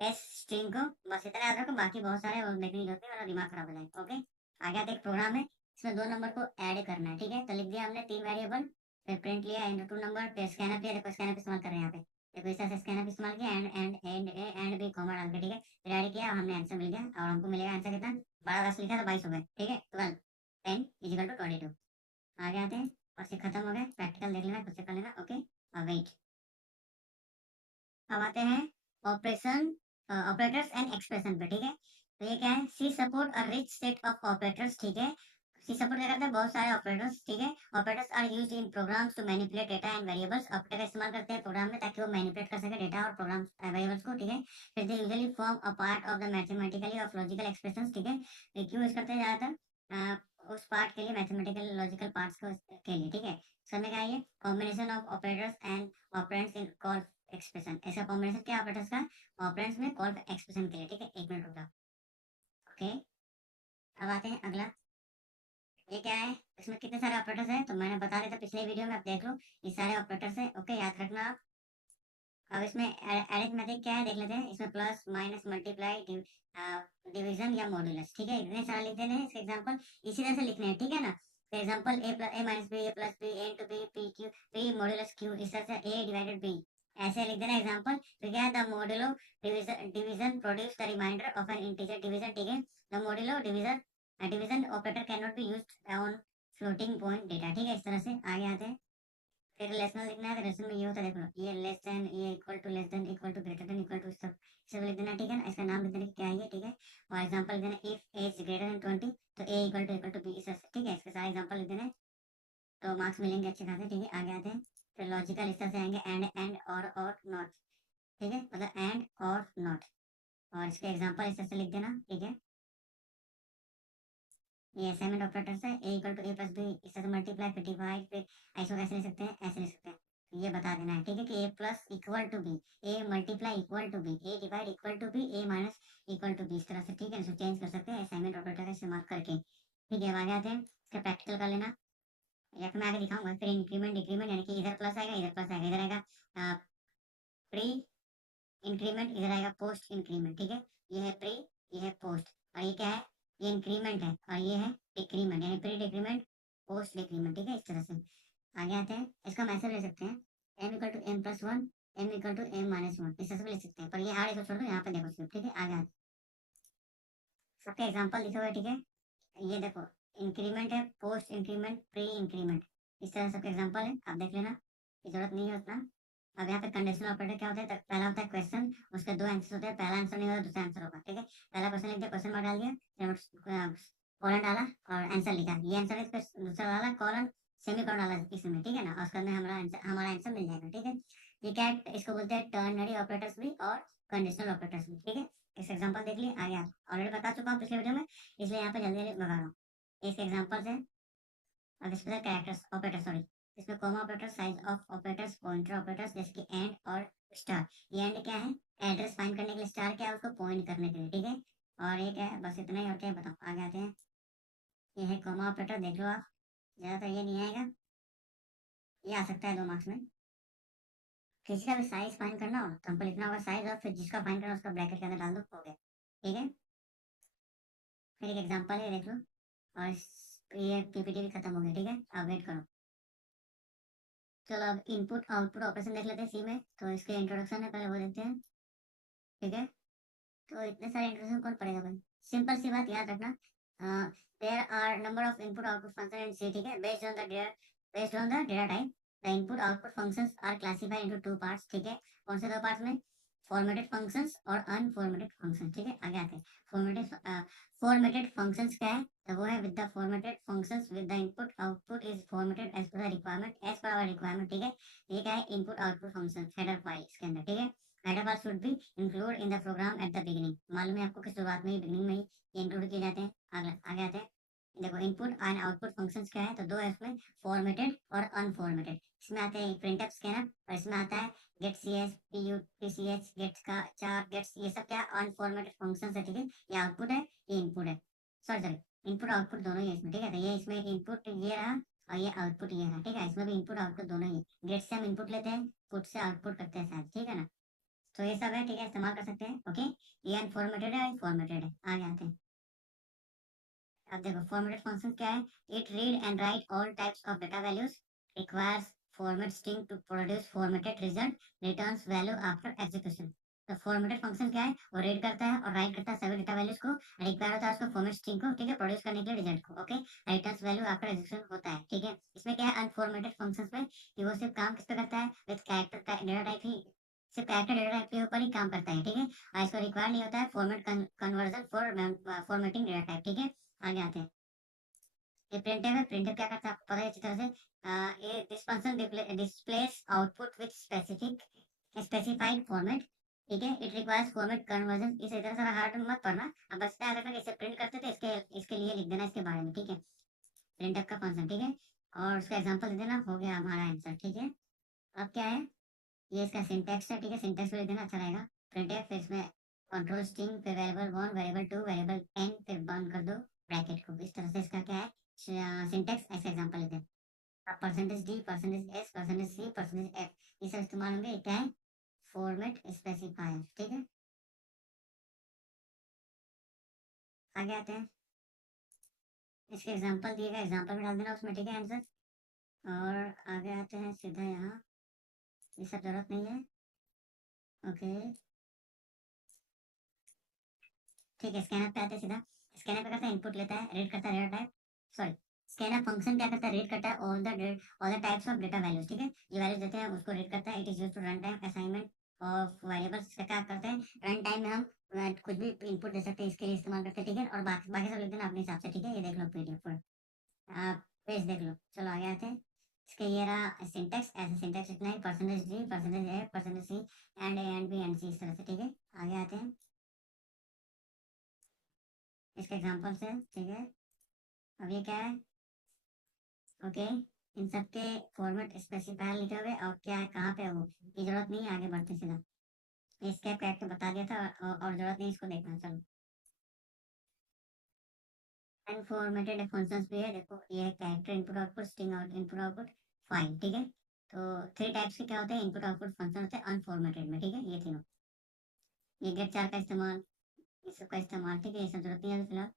एस स्ट्रिंग को। बस इतना याद रखो, बाकी बहुत सारे और देखने की जरूरत नहीं, वरना दिमाग खराब हो जाएगा, ओके। आगे आते एक प्रोग्राम है, इसमें 2 नंबर को ऐड करना है, ठीक है। तो लिख दिया हमने 3 वेरिएबल, फिर प्रिंट लिया इंटू 2 नंबर, फिर स्कैनर लिया, देखो स्कैनर इस्तेमाल कर रहे हैं यहाँ पे, देखो इस तरह से स्कैनर इस्तेमाल किया, एंड भी कॉमा डाल के, ठीक है। फिर ऐड किया, हमने आंसर मिल गया, और हमको मिलेगा आंसर कितना, 12 10 लिखा तो 22 हो गए, ठीक है। 12 10 इजिकल टू 22। आगे आते हैं और से खत्म हो गए, प्रैक्टिकल देख लेना, खुद से कर लेना, ओके। और वेट, अब आते हैं ऑपरेशन, ऑपरेटर्स एंड एक्सप्रेशन पे, ठीक है। तो ये क्या है, C support a rich set of operators, ठीक है। सी सपोर्ट क्या करता है, बहुत सारे ऑपरेटर्स, ठीक है। Operators are used in programs to manipulate data and variables, operator का इस्तेमाल करते हैं प्रोग्राम में ताकि वो मैनिपुलेट कर सके डेटा और प्रोग्राम वेरिएबल्स को, ठीक है। फिर they usually form a part of the mathematically of logical expressions, ठीक है। ये क्यों यूज करते हैं ज्यादातर, उस पार्ट के लिए, मैथमेटिकल लॉजिकल पार्ट्स के लिए, ठीक है। समय क्या है ये, combination of operators and operands in call expression, ऐसा कॉम्बिनेशन क्या ऑपरेटर्स का ऑपरेंड्स में कॉल एक्सप्रेशन के लिए, ठीक है। एक मिनट रुक जाओ, ओके। अब आते हैं अगला, ये क्या है, इसमें कितने सारे ऑपरेटर्स हैं तो मैंने बता दिया था पिछले वीडियो में, आप देख लो। ये सारे ऑपरेटर्स हैं, ओके, याद रखना आप। अब इसमें अरिथमेटिक क्या है देख लेते हैं, इसमें प्लस माइनस मल्टीप्लाई डिवीजन या मॉड्यूलस, ठीक है। इतने सारे लिख देने हैं, इसके एग्जांपल इसी तरह से लिखने हैं, ठीक है ना। For example A plus A minus B, A plus B, A into B, P Q, P modulus Q, इस तरह से ए डिवाइडेड बी, ऐसे लिख देना एग्जांपल। फिर क्या है, the modulo division division produce the remainder of an integer division, ठीक है। The modulo division operator can not be used on floating point data, ठीक है। इस तरह से आगे आते हैं। फिर रिलेशनल लिखना है, तो रिलेशन में ये होता है, देख लो, ये लेस देन, ये equal to, less than, equal to, greater than, equal to, सब लिख देना, ठीक है ना। इसका नाम लिख देना कि क्या है ये, ठीक है। और एग्जांपल लिख देना, if A is greater than 20 तो ए इक्वल टू बी, इस तरह से, ठीक है। इसके सारे एग्जांपल लिख देना, तो मार्क्स मिलेंगे अच्छे खासे, ठीक है। आगे आते हैं, फिर लॉजिकल इस तरह से आएंगे, एंड और नॉट, ठीक है, मतलब एंड और नॉट। और इसके एग्जांपल इस तरह से लिख देना, ठीक है। ये असाइनमेंट ऑपरेटर्स है, A equal to A plus B, इस तरह से मल्टीप्लाई, फिर डिवाइड, फिर ऐसे कैसे लिख सकते हैं, ऐसे लिख सकते हैं। तो ये बता देना है, ठीक है, कि A plus equal to B, A multiply equal to B, A divide equal to B, A minus equal to B, इस तरह से, ठीक है। इसको चेंज कर सकते हैं असाइनमेंट ऑपरेटर का इस्तेमाल करके, ठीक है। अब आगे आते हैं, इसका प्रैक्टिकल कर लेना, या फिर मैं आगे दिखाऊंगा। फिर इंक्रीमेंट डिक्रीमेंट, यानी कि इधर प्लस आएगा, इधर प्लस आएगा, इधर आएगा प्री इंक्रीमेंट, इधर आएगा पोस्ट इंक्रीमेंट, ठीक है। ये है प्री, ये है पोस्ट, और ये क्या है, ये इंक्रीमेंट है, और ये है डिक्रीमेंट, यानी प्री डिक्रीमेंट पोस्ट डिक्रीमेंट, ठीक है। इस तरह से आगे आते हैं, इसका मैसेज ले सकते हैं, M equal to M plus one, M equal to M minus one, इस तरह से भी लिख सकते हैं। पर ये आर इसको छोड़ दो, यहाँ पे देखो सिर्फ, ठीक है। आगे आते, सबके एग्जाम्पल लिखे हुए, ठीक है। ये देखो, इंक्रीमेंट है, पोस्ट इंक्रीमेंट, प्री इंक्रीमेंट, इस तरह सबके एग्जाम्पल है, आप देख लेना, ये जरूरत नहीं है उतना। अब यहाँ पे कंडीशनल ऑपरेटर क्या होता है, तो पहला होता है क्वेश्चन, उसके दो आंसर होते हैं, पहला आंसर नहीं होगा दूसरा आंसर होगा, ठीक है। पहला क्वेश्चन लिख दिया, क्वेश्चन मार्क डाल दिया, कॉलन डाला और आंसर लिखा, ये आंसर है, दूसरा डाला कॉलन, सेमी कॉलन डाला इसमें, ठीक है ना। और उसके अंदर हमारा आंसर मिल जाएगा, ठीक है। ये क्या है, इसको बोलते हैं टर्नरी ऑपरेटर्स भी और कंडीशनल ऑपरेटर्स भी, ठीक है। इस एग्जाम्पल देख लिए, आगे आप ऑलरेडी बता चुका हूँ पिछले वीडियो में, इसलिए यहाँ पे जल्दी जल्दी बता रहा हूँ। इसके एग्जाम्पल्स है, अब स्पेशल कैरेक्टर्स ऑपरेटर, सॉरी, इसमें comma operator, size of operators, pointer operators, जैसे कि एंड और स्टार। ये एंड क्या है, एड्रेस फाइंड करने के लिए, स्टार क्या है, उसको पॉइंट करने के लिए, ठीक है। और ये क्या है, बस इतना ही, और क्या है बताओ। आगे आते हैं, ये है कॉमा ऑपरेटर, देख लो आप, ज्यादातर ये नहीं आएगा, ये आ सकता है 2 मार्क्स में। किसी का भी साइज फाइंड करना हो तो हमको लिखना होगा साइज, और फिर जिसका फाइंड करना उसका ब्रैकेट के अंदर डाल दो, हो गया, ठीक है। फिर एक एग्जाम्पल है, देख लो, और ये पीपीटी भी खत्म हो गया, ठीक है। अब वेट करो, चलो अब इनपुट आउटपुट ऑपरेशन देख लेते हैं सी में। तो इसके इंट्रोडक्शन है, पहले वो देखते हैं, ठीक है। तो इतने सारे इंट्रोडक्शन कौन पढ़ेगा भाई, सिंपल सी बात याद रखना, there are number of input output function in C, ठीक है। Based on the data type, the input output functions are classified into 2 parts, ठीक है। कौन से 2 पार्ट्स में, फॉर्मेटेड फंक्शंस और अनफॉर्मेटेड फंक्शन, ठीक है। आगे आते हैं, फॉर्मेटेड फंक्शंस क्या है, तो वो है with the formatted functions with the input output is formatted as per requirement, as per our requirement, ठीक है। ये क्या है, input output function header file इसके अंदर, ठीक है। Header file should be include in the program at the beginning, मालूम है आपको कि शुरुआत में ही, बिगिनिंग में ही ये इंक्लूड किए जाते हैं। आगे आते हैं, देखो इनपुट एंड आउटपुट फंक्शंस क्या है, तो दो है इसमें, फॉर्मेटेड और अनफॉर्मेटेड। इसमें आते हैं प्रिंटफ स्कैनर, और इसमें आता है gate C S, P C H, gates का चार गेट्स, ये सब क्या अनफॉर्मेटेड फंक्शंस है, ठीक है। ये आउटपुट है, ये इनपुट है, सॉरी सॉरी, इनपुट आउटपुट दोनों ही है इसमें, ठीक है। तो ये इसमें इनपुट ये रहा, और ये आउटपुट ये रहा, ठीक है। इसमें भी इनपुट आउटपुट दोनों ही, गेट से हम इनपुट लेते हैं, पुट से आउटपुट करते हैं शायद, ठीक है ना। तो ये सब है, ठीक है, इस्तेमाल कर सकते हैं, ओके। ये अनफॉर्मेटेड है और फॉर्मेटेड है। आगे आते हैं, अब देखो फॉर्मेटेड फंक्शन क्या है, it read and write all types of data values, requires format string to produce formatted result, returns value after execution. तो फॉर्मेटेड फंक्शन क्या है, वो रीड करता है और राइट करता है सभी डेटा वैल्यूज को, रिक्वायर होता है उसको फॉर्मेट स्ट्रिंग को, ठीक है, प्रोड्यूस करने के लिए रिजल्ट को, okay, returns value after execution होता है, ठीक है। इसमें क्या है अनफॉर्मेटेड फंक्शंस में कि वो सिर्फ काम किस पे करता है, विद कैरेक्टर डेटा टाइप ही, सिर्फ कैरेक्टर डेटा टाइप के ऊपर ही काम करता है, ठीक है, और इसको रिक्वायर नहीं होता है format conversion for formatting data type, ठीक है। आगे आते हैं, ये प्रिंटफ है, प्रिंटफ क्या करता है आपको पता है अच्छी तरह से, ये this function displace output with specified format, ठीक है, इट रिक्वायर्स फॉर्मेट कन्वर्जन, इसे इतना सारा हार्ड मत पढ़ना, अब बस क्या करना इसे प्रिंट करते थे, इसके लिए लिख देना इसके बारे में, ठीक है, प्रिंटफ का फंक्शन, ठीक है, और उसका एग्जांपल दे देना, हो गया हमारा आंसर, ठीक है। अब क्या है, ये इसका सिंटैक्स है, ठीक है, सिंटैक्स को लिख देना अच्छा रहेगा, प्रिंटफ, फिर इसमें कंट्रोल स्ट्रिंग, फिर वेरिएबल 1 वेरिएबल 2 वेरिएबल n, फिर बंद कर दो ब्रैकेट को, इस तरह से इसका क्या है सिंटैक्स, ऐसे एग्जांपल लेते हैं। अब percentage D, percentage S, percentage C, percentage F, ये सब इस्तेमाल होंगे, क्या है फॉर्मेट स्पेसिफायर, ठीक है। आगे आते हैं, इसके एग्जांपल दिए गए एग्जांपल में डाल देना उसमें, ठीक है, आंसर। और आगे आते हैं सीधा यहाँ, ये सब जरूरत नहीं है, ओके, ठीक है। स्कैनर पे आते हैं सीधा, स्कैनर पे करता है इनपुट लेता है, रीड करता है data type, sorry, scanner function क्या करता है, रीड करता है all the types of data values, ठीक है, ये वैल्यूज देते हैं उसको रीड करता है, it is used to run time assignment of variables, क्या करते हैं रन टाइम में हम कुछ भी इनपुट दे सकते हैं, इसके लिए इस्तेमाल करते हैं, ठीक है, और बाकी बाकी सब लिख देना अपने हिसाब से, ठीक है, ये देख लो पीडीएफ पर, आप पेज देख लो। चलो आगे आते हैं, इसके ये रहा सिंटेक्स, ऐसे सिंटेक्स लिखना है, percentage D, percentage A, percentage C, and A and B and C, इस तरह से, ठीक है। आगे आते हैं इसके एग्जांपल से, ठीक है। अब ये क्या है, ओके, इन सब के फॉर्मेट स्पेसिफायर लिखे हुए और क्या है कहाँ पे है वो, ये जरूरत नहीं है, आगे बढ़ते सीधा, इसके कैरेक्टर बता दिया था और जरूरत नहीं इसको देखना, चलो। अनफॉर्मेटेड फंक्शंस भी है, देखो ये है character input output, string out input output, file, ठीक है। तो थ्री टाइप्स के क्या होते हैं इनपुट आउटपुट फंक्शन होते हैं अनफॉर्मेटेड में, ठीक है, ये तीनों, ये गेट चार का इस्तेमाल, इस सब का इस्तेमाल, ठीक है, ये सब जरूरत नहीं है अभी फिलहाल।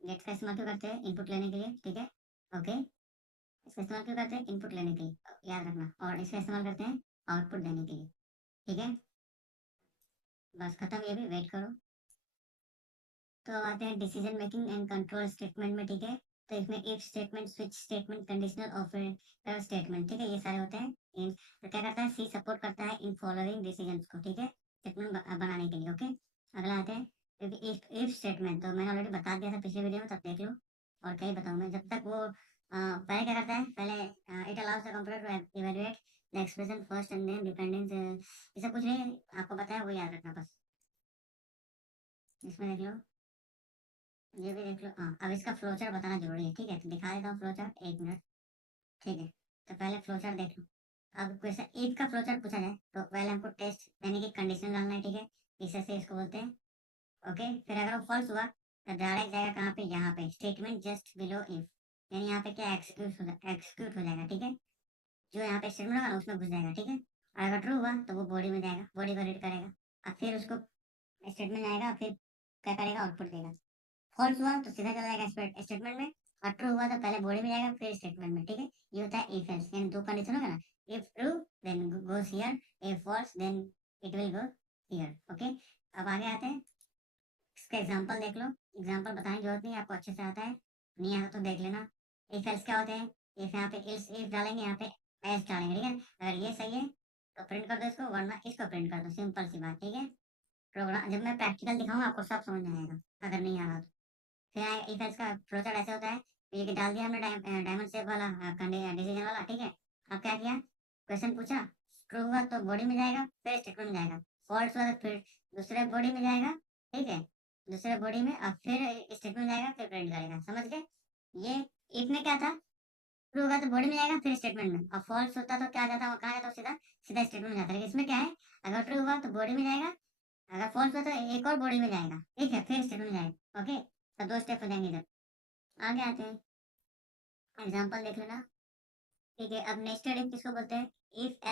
गेट का इस्तेमाल क्यों करते हैं, इनपुट लेने के लिए, ठीक है, ओके, इसका इस्तेमाल क्यों करते हैं, इनपुट लेने के लिए, याद रखना, और इसका इस्तेमाल करते हैं आउटपुट देने के लिए, ठीक है। बस खत्म, ये भी वेट करो। तो आते हैं decision making and control statement में, ठीक है। तो इसमें if statement, switch statement, conditional operator statement, ठीक है, ये सारे होते हैं इन, तो क्या करता है सी सपोर्ट करता है इन फॉलोइंग डिसीजंस को, ठीक है, स्टेटमेंट बनाने के लिए, ओके। अगला आते हैं, क्योंकि इफ स्टेटमेंट तो मैंने ऑलरेडी बता दिया था पिछले वीडियो में, तब देख लो, और क्या ही बताऊँ मैं, जब तक वो पहले क्या करता है, पहले it allows the computer to evaluate the expression first and then dependence, ये सब कुछ नहीं आपको पता है, वो याद रखना बस। इसमें देख लो, ये भी देख लो, हाँ, अब इसका फ्लो चार्ट बताना जरूरी है, ठीक है, तो दिखा देता हूँ फ्लो चार्ट, एक मिनट, ठीक है। तो पहले फ्लो चार्ट देख लो, अब क्वेश्चन इफ का फ्लो चार्ट पूछा जाए तो पहले हमको टेस्ट यानी कि कंडीशन डालना है, ठीक है, इसे से इसको बोलते हैं, ओके। फिर अगर वो फॉल्स हुआ तो डायरेक्ट जाएगा कहाँ पे, यहाँ पे स्टेटमेंट जस्ट बिलो इफ, यानी यहाँ पे क्या एक्सिक्यूट हो जाएगा, ठीक है, जो यहाँ पे स्टेटमेंट होगा ना उसमें घुस जाएगा, ठीक है, और अगर ट्रू हुआ तो वो बॉडी में जाएगा, बॉडी को रीड करेगा, और फिर उसको स्टेटमेंट आएगा, फिर क्या करेगा आउटपुट देगा, फॉल्स हुआ तो सीधा चला जाएगा स्टेटमेंट में, और ट्रू हुआ तो पहले बॉडी में जाएगा फिर स्टेटमेंट में, ठीक है। ये होता है इफ एल्स, यानी दो कंडीशन होगा ना, if true then goes here, if false then it will go here, okay. अब आगे आते हैं, इसका एग्जांपल देख लो, एग्जांपल बताने की जरूरत नहीं, आपको अच्छे से आता है, नहीं आता तो देख लेना। इफ एल्स क्या होते हैं, इफ यहाँ पे इफ डालेंगे, यहाँ पे एल्स डालेंगे, ठीक है, अगर ये सही है तो प्रिंट कर दो इसको, वरना इसको प्रिंट कर दो, सिंपल सी बात, ठीक है। प्रोग्राम जब मैं प्रैक्टिकल दिखाऊंगा आपको सब समझ में आएगा, अगर नहीं आ रहा तो। फिर इफ एल्स का फ्लोचार्ट ऐसे होता है, ये डाल दिया हमने डायमंड शेप वाला डिसीजन वाला, ठीक है। अब क्या किया, क्वेश्चन पूछा, ट्रू हुआ तो बॉडी में जाएगा फिर स्टेटमेंट में जाएगा, फॉल्स हुआ तो फिर दूसरे बॉडी में जाएगा, ठीक है, दूसरे बॉडी में, और फिर स्टेटमेंट में जाएगा, फिर प्रिंट करेगा, समझ गए। ये इफ में क्या था, ट्रू होगा तो बॉडी में जाएगा फिर स्टेटमेंट में, और फॉल्स होता तो क्या जाता, कहाँ जाता, सीधा सीधा स्टेटमेंट में जाता, लेकिन इसमें क्या है, अगर ट्रू हुआ तो बॉडी में जाएगा, अगर फॉल्स हुआ तो एक और बॉडी में जाएगा, ठीक है, फिर स्टेटमेंट में जाएगा, ओके। तो दो स्टेप हो जाएंगे इधर। आगे आते हैं, एग्जांपल देख लेना, ठीक है। अब नेस्टेड इफ किसको बोलते हैं, इफ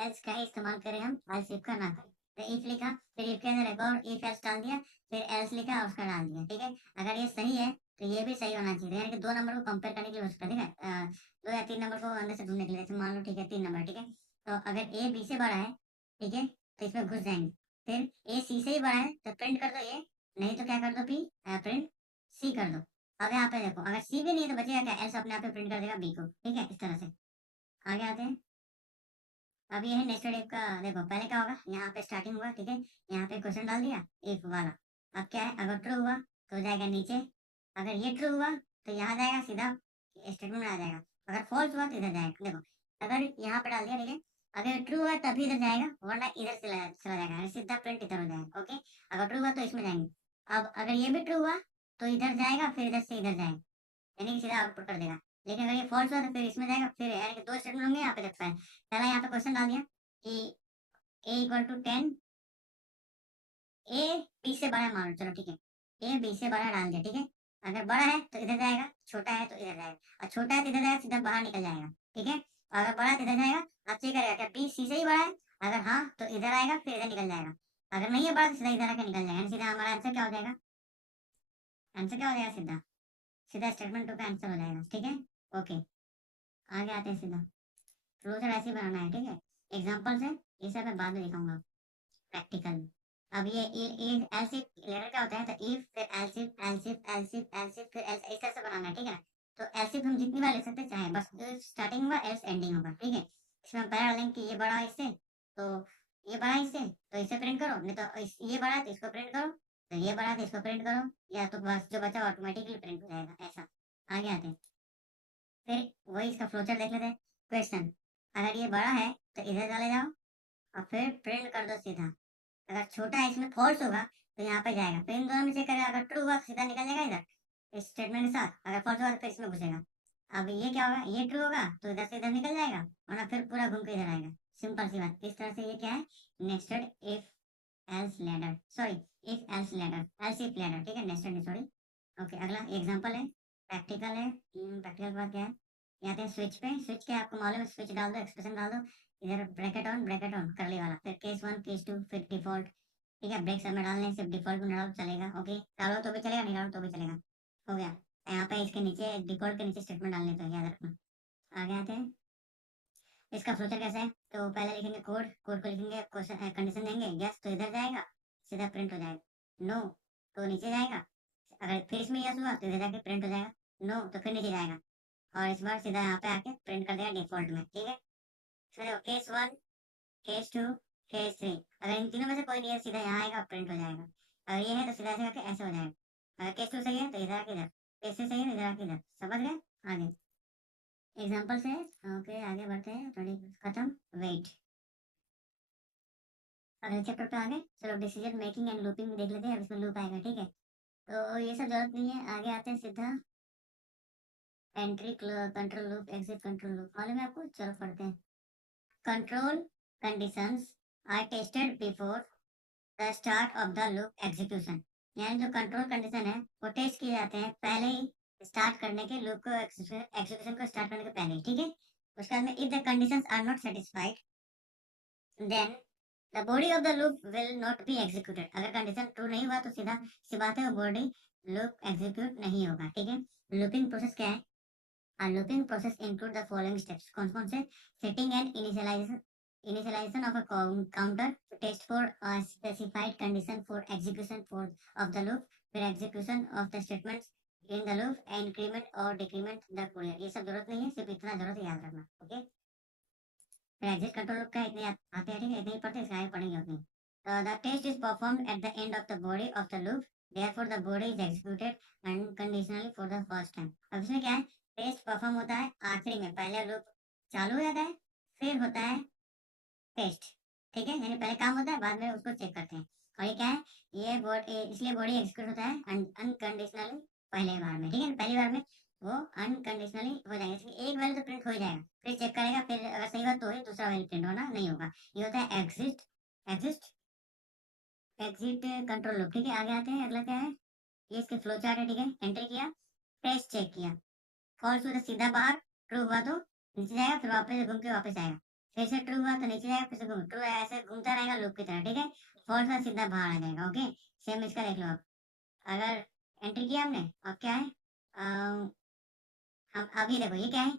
एल्स का ही इस्तेमाल करें हम, एल्स इफ का ना करें। तो इफ लिखा, फिर इफ के अंदर एक और इफ एल्स डाल दिया, फिर एल्स लिखा और उसका डाल दिया, ठीक है। अगर ये सही है तो ये भी सही होना चाहिए, यानी कि दो नंबर को कंपेयर करने के लिए हो सकता है, ठीक है, दो या तीन नंबर को अंदर से ढूंढने के लिए, जैसे मान लो ठीक है 3 नंबर, ठीक है, तो अगर ए बी से बड़ा है, ठीक है, तो इसमें घुस जाएंगे। फिर ए सी से ही बड़ा है तो प्रिंट कर दो ए, नहीं तो क्या कर दो पी, प्रिंट सी कर दो। अब यहाँ पे देखो अगर सी भी नहीं है तो बचेगा क्या, एल्स अपने आप प्रिंट कर देगा बी को, ठीक है, इस तरह से। आगे आते हैं। अब ये है नेस्टेड इफ का, देखो पहले क्या होगा, यहाँ पे स्टार्टिंग हुआ, ठीक है, यहाँ पे क्वेश्चन डाल दिया इफ वाला। अब क्या है, अगर ट्रू हुआ तो जाएगा नीचे, अगर ये ट्रू हुआ तो यहाँ जाएगा सीधा स्टेटमेंट में आ जाएगा, अगर फॉल्स हुआ तो इधर जाएगा। देखो अगर यहाँ पे डाल दिया, ठीक है, अगर ट्रू हुआ तभी इधर जाएगा, वरना इधर चला जाएगा, यानी सीधा प्रिंट इधर हो जाएगा। ओके, अगर ट्रू हुआ तो इसमें जाएंगे। अब अगर ये भी ट्रू हुआ तो इधर जाएगा, फिर इधर से इधर जाएगा, यानी कि सीधा आउटपुट कर देगा। लेकिन अगर ये फॉल्स हुआ तो फिर इसमें जाएगा, फिर यानी कि दो स्टेटमेंट होंगे यहाँ पे। देखता है पहला यहाँ पे क्वेश्चन डाल दिया कि ए इक्वल टू 10, ए बी से बड़ा मान लो, चलो ठीक है, ए बी से बड़ा डाल दिया, ठीक है, अगर बड़ा है तो इधर जाएगा, छोटा है तो इधर जाएगा, और छोटा है तो इधर जाएगा, सीधा बाहर निकल जाएगा, ठीक है, और अगर बड़ा है तो इधर जाएगा। अब चेक करेगा क्या बी सी से ही बड़ा है, अगर हाँ तो इधर आएगा, फिर इधर निकल जाएगा, अगर नहीं है बड़ा तो सीधा इधर आके निकल जाएगा, यानी सीधा हमारा आंसर क्या हो जाएगा, आंसर क्या हो जाएगा, सीधा सीधा स्टेटमेंट टू का आंसर हो जाएगा, ठीक है। ओके, आगे आते हैं सीधा। क्लोजर ऐसे बनाना है, ठीक है, एग्जाम्पल से, ये सब मैं बाद में दिखाऊंगा प्रैक्टिकल। अब ये एल्स इफ लेटर क्या होता है, तो इफ फिर else if else if else if else if फिर एल्स, इस तरह से बनाना है, ठीक है। तो एल्स इफ हम जितनी बार लिख सकते चाहे, बस स्टार्टिंग होगा एल्स एंडिंग होगा, ठीक है। इसमें हम पहले डालेंगे कि ये बड़ा है इससे, तो ये बड़ा है इससे तो इसे प्रिंट करो, नहीं तो ये बड़ा है तो इसको प्रिंट करो, तो ये बड़ा है तो इसको प्रिंट करो, या तो बस जो बचा ऑटोमेटिकली प्रिंट हो जाएगा, ऐसा। आगे आते हैं, फिर वही इसका फ्लोचार्ट देख लेते हैं। क्वेश्चन, अगर ये बड़ा है तो इधर चले जाओ और फिर प्रिंट कर दो सीधा, अगर छोटा है इसमें फॉल्स होगा तो यहाँ पे जाएगा, फिर इन दोनों में से करेगा, अगर ट्रू हुआ तो सीधा निकल जाएगा इधर इस स्टेटमेंट के साथ, अगर फॉल्स हुआ तो फिर इसमें घुसेगा। अब ये क्या होगा, ये ट्रू होगा तो इधर से इधर निकल जाएगा, वरना फिर पूरा घूम के इधर आएगा। सिंपल सी बात, इस तरह से ये क्या है, nested if else ladder, sorry if else ladder, else if ladder, ठीक है, नेस्टेड नहीं, सॉरी। ओके, अगला एग्जांपल है, प्रैक्टिकल है। प्रैक्टिकल के बाद क्या है, यहाँ पे स्विच पे, स्विच क्या है आपको मालूम है, स्विच डाल दो, एक्सप्रेशन डाल दो, इधर ब्रैकेट ऑन करली वाला, फिर केस वन केस टू फिर डिफॉल्ट, ठीक है, ब्रेक सब में डालने, सिर्फ डिफॉल्ट में डालो चलेगा, ओके, डालो तो भी चलेगा, नहीं डालो तो भी चलेगा। हो गया, यहाँ पे इसके नीचे डिफॉल्ट के नीचे स्टेटमेंट डालने तो याद रखना। आगे आते हैं, इसका फ्यूचर कैसे है, तो पहले लिखेंगे कोड, कोड को लिखेंगे, क्वेश्चन कंडीशन देंगे, यस तो इधर जाएगा, सीधा प्रिंट हो जाएगा, नो तो नीचे जाएगा, अगर फिर इसमें यस हुआ तो इधर जाके प्रिंट हो जाएगा, नो तो फिर नीचे जाएगा, और इस बार सीधा यहाँ पे आके प्रिंट कर देगा डिफॉल्ट में, ठीक है। फिर case one case two case three, अगर इन तीनों में से कोई नहीं है सीधा यहाँ आएगा, प्रिंट हो जाएगा, अगर ये है तो सीधा ऐसे करके ऐसे हो जाएगा, अगर केस टू सही है तो इधर आके इधर, केस थ्री सही है तो इधर आके इधर, समझ गए। आगे एग्जाम्पल से, ओके आगे बढ़ते हैं, थोड़ी खत्म, वेट, अगले चैप्टर पे आगे चलो, डिसीजन मेकिंग एंड लूपिंग देख लेते हैं, अब इसमें लूप आएगा, ठीक है, तो ये सब जरूरत नहीं है, आगे आते हैं सीधा entry control loop, exit control loop, मालूम है आपको, चलो पढ़ते हैं। Control conditions are tested before the start of the loop execution, यानी जो कंट्रोल कंडीशन है वो टेस्ट किए जाते हैं पहले ही स्टार्ट करने के, लूप को एग्जीक्यूशन को स्टार्ट करने के पहले ही, ठीक है। उसके बाद में if the conditions are not satisfied then the body of the loop will not be executed, अगर कंडीशन ट्रू नहीं हुआ तो सीधा सी बात है वो बॉडी लूप एग्जीक्यूट नहीं होगा, ठीक है। लूपिंग प्रोसेस क्या है, a looping process include the following steps, कौन-कौन से, setting and initialization of a counter to test for a specified condition for execution for of the loop, फिर execution of the statements in the loop, increment और decrement the courier, ये सब जरूरत नहीं है, सिर्फ इतना जरूरत है याद रखना, ओके। फिर एग्जिट कंट्रोल लूप का इतने आते हैं, ठीक है, इतने ही पढ़ते हैं, इसके आगे पढ़ेंगे उतनी। The test is performed at the end of the body of the loop, therefore the body is executed unconditionally for the first time। अब इसमें क्या है, टेस्ट परफॉर्म होता है आखिरी में, पहले लूप चालू हो जाता है, फिर होता है टेस्ट, ठीक है, यानी पहले काम होता है बाद में उसको चेक करते हैं, और ये क्या है, ये इसलिए बॉडी एग्जीक्यूट होता है अनकंडीशनली पहले बार में, ठीक है, पहली बार में वो अनकंडीशनली हो जाएगा, इसलिए एक वैल्यू तो प्रिंट हो ही जाएगा, फिर चेक करेगा, फिर अगर सही बात तो ही दूसरा वैल्यू प्रिंट होना नहीं होगा, ये होता है एग्जिट एग्जिट कंट्रोल लूप, ठीक है। आगे आते हैं, अगला क्या है, ये इसके फ्लो चार्ट है, ठीक है, एंटर किया, टेस्ट चेक किया, फॉल्स हुआ तो सीधा बाहर, ट्रू हुआ तो नीचे जाएगा, फिर वापस घूम के वापस आएगा, फिर से ट्रू हुआ तो नीचे जाएगा, फिर से घूम, ट्रू ऐसे घूमता रहेगा लूप की तरह, ठीक है। फॉल्स हुआ सीधा बाहर आ जाएगा, ओके। सेम इसका देख लो आप, अगर एंट्री किया हमने, अब क्या है, हम अभी देखो ये क्या है,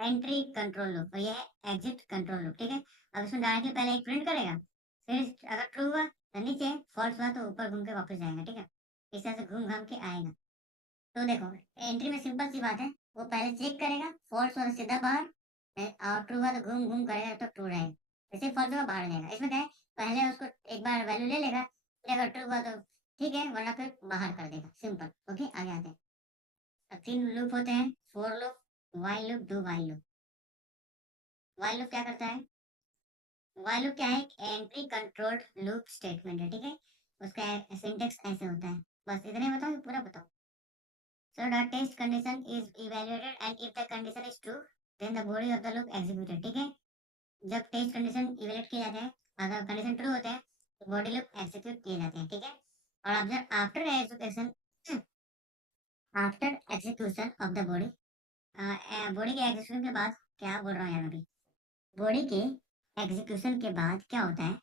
एंट्री कंट्रोल लूप, और ये है एग्जिट कंट्रोल लूप, ठीक है। अब इसमें डायरेक्टली पहले एक प्रिंट करेगा, फिर अगर ट्रू हुआ तो नीचे, फॉल्स हुआ तो ऊपर घूम के वापस जाएगा, ठीक है। इस तरह से घूम घाम के आएगा। तो देखो एंट्री में सिंपल सी बात है, वो पहले चेक करेगा, फॉल्स हुआ तो सीधा बाहर, और ट्रू हुआ तो घूम घूम करेगा तो ट्रू रहेगा, जैसे फॉल्स हुआ बाहर जाएगा। इसमें क्या है, पहले उसको एक बार वैल्यू ले लेगा, फिर अगर ट्रू हुआ तो ठीक है, वरना फिर बाहर कर देगा, सिंपल। ओके, आगे आते हैं। अब 3 लूप होते हैं, for loop, while loop, do while loop. While loop क्या करता है, व्हाइल लूप क्या है, एंट्री कंट्रोल्ड लूप स्टेटमेंट है, ठीक है। उसका सिंटेक्स ऐसे होता है, बस इतने बताओ, पूरा बताओ। So the test condition is evaluated and if the condition is true, then the body of the loop executed, ठीक है। जब टेस्ट कंडीशन इवेलुएट किए जाते हैं, अगर कंडीशन ट्रू होते हैं तो बॉडी लूप एग्जीक्यूट किए जाते हैं, ठीक है। और observe after execution of the body, body के एग्जीक्यूशन के बाद, क्या बोल रहा हूँ यार अभी, बॉडी के एग्जीक्यूशन के बाद क्या होता है,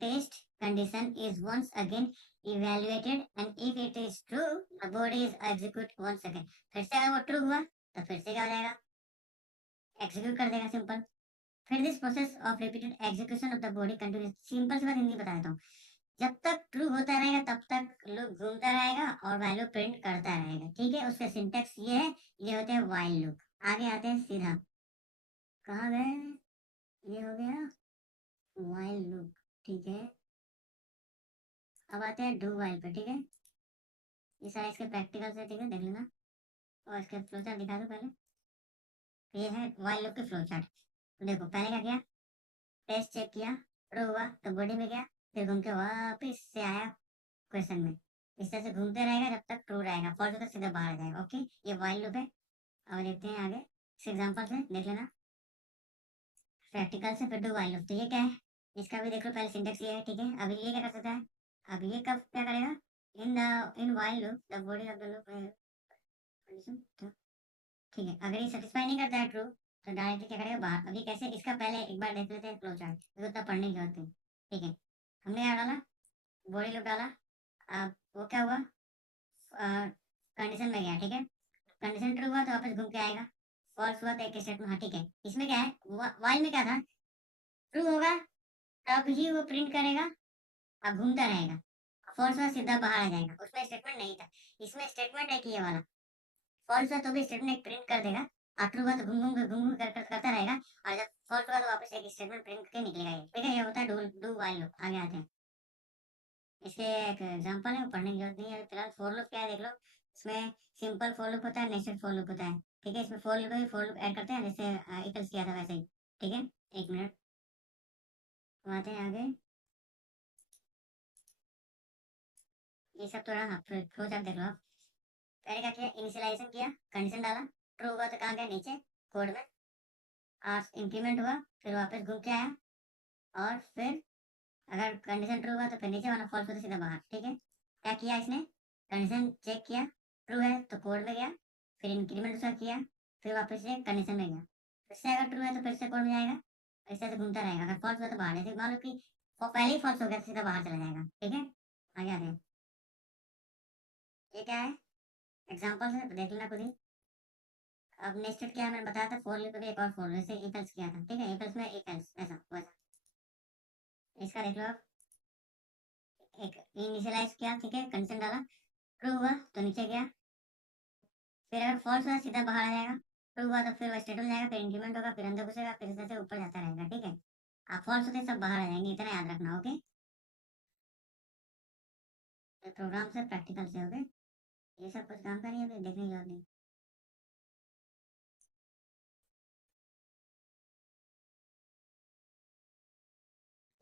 test condition is once again evaluated and if it is true the body is execute once again. फिर से अगर वो ट्रू हुआ तो फिर से क्या हो जाएगा, एग्जीक्यूट कर देगा, सिंपल। फिर this process of repeated execution of the body continues, simple सी बात हिंदी बता देता हूँ। जब तक ट्रू होता रहेगा तब तक लूप घूमता रहेगा और वैल्यू प्रिंट करता रहेगा, ठीक है। उसका सिंटेक्स ये है, ये होते हैं व्हाइल लूप। आगे आते हैं सीधा, कहाँ गए, ये हो गया व्हाइल लूप, ठीक है। अब आते हैं डू व्हाइल पे, ठीक है। ये सारे इसके प्रैक्टिकल से, ठीक है, देख लेना। और इसके फ्लो चार्ट दिखा दो पहले। ये है व्हाइल लूप के फ्लो चार्ट। तो देखो पहले क्या किया, टेस्ट चेक किया, ट्रू हुआ तो बॉडी में गया, फिर घूम के वापस से आया क्वेश्चन में। इस तरह से घूमते रहेगा जब तक ट्रू रहेगा, फॉल्स होता सीधा बाहर जाएगा। ओके, ये व्हाइल लूप है। अब देखते हैं आगे, इस एग्जांपल से देख लेना, प्रैक्टिकल से फिर डू व्हाइल लूप। तो ये क्या है, इसका भी देख लो, पहले सिंटेक्स ये है, ठीक है। अभी ये क्या कर सकता है, अब ये कब क्या करेगा, in while loop the body of the loop, ठीक है। अगर ये सेटिस्फाई नहीं करता है ट्रू तो डायरेक्टली क्या करेगा, बाहर। अभी कैसे, इसका पहले एक बार देख लेते हैं फ्लो चार्ट, तो उतना पढ़ने की जरूरत नहीं, ठीक है। हमने क्या डाला, बॉडी लूप डाला। अब वो क्या हुआ, कंडीशन में गया, ठीक है। कंडीशन ट्रू हुआ तो वापस घूम के आएगा, फॉल्स हुआ तो एक स्टेटमेंट, हाँ ठीक है। इसमें क्या है, वाइल में क्या था, ट्रू होगा तब ही वो प्रिंट करेगा, अब घूमता रहेगा। फॉल्स हुआ सीधा बाहर आ जाएगा, उसमें स्टेटमेंट नहीं था। इसमें स्टेटमेंट है कि ये वाला, फॉल्स हुआ तो भी स्टेटमेंट प्रिंट कर देगा, और ट्रू हुआ तो घूम घूम करता रहेगा, और जब फॉल्स हुआ तो वापस एक स्टेटमेंट प्रिंट करके निकलेगा ये, ठीक है। ये होता है डू डू व्हाइल लूप। आगे आते हैं, इसके एक एग्जांपल है, वो पढ़ने की जरूरत नहीं है फिलहाल। फॉर लूप क्या है देख लो, इसमें सिंपल फॉर लूप होता है, नेस्टेड फॉर लूप होता है, ठीक है। इसमें फॉर लूप ऐड करते हैं, जैसे इक्वल्स किया था वैसे ही, ठीक है। एक मिनट, तो आते हैं आगे। ये सब थोड़ा, हाँ, फ्लो चार्ट देख लो आप। पहले क्या किया, इनिशियलाइजेशन किया, कंडीशन डाला, ट्रू हुआ तो कहाँ गया, नीचे कोड में, और इंक्रीमेंट हुआ, फिर वापस घूम के आया, और फिर अगर कंडीशन ट्रू हुआ तो फिर नीचे, वाला फॉल्स हुआ तो सीधा बाहर, ठीक है। क्या किया इसने, कंडीशन चेक किया, ट्रू है तो कोड में गया, फिर इंक्रीमेंट उसका किया, फिर वापस से कंडीशन में गया, फिर से अगर ट्रू है तो फिर से कोड में जाएगा, इस तरह से घूमता रहेगा। अगर फॉल्स हुआ तो बाहर, जैसे मान लो कि पहले ही फॉल्स हो गया तो सीधा बाहर चला जाएगा, ठीक है। आगे आ रहे हैं, ये क्या है, एग्जाम्पल है, देख लेना खुद ही। अब नेस्टेड क्या है, मैंने बताया था, फॉर लूप भी एक और फॉर जैसे इक्वल्स किया था, ठीक है। इक्वल्स में इक्वल्स ऐसा वैसा, इसका देख लो आप। एक इनिशियलाइज किया, ठीक है, कंडीशन डाला, ट्रू हुआ तो नीचे गया, फिर अगर फॉल्स हुआ सीधा बाहर आ जाएगा, ट्रू हुआ तो फिर वो स्टेटमेंट जाएगा, फिर इंक्रीमेंट होगा, फिर अंदर घुसेगा, फिर इस तरह से ऊपर जाता रहेगा, ठीक है। आप फॉल्स होते सब बाहर आ जाएंगे, इतना याद रखना, ओके। तो प्रोग्राम से प्रैक्टिकल से, ओके। ये सब कुछ काम का नहीं है, फिर देखने की जरूरत नहीं।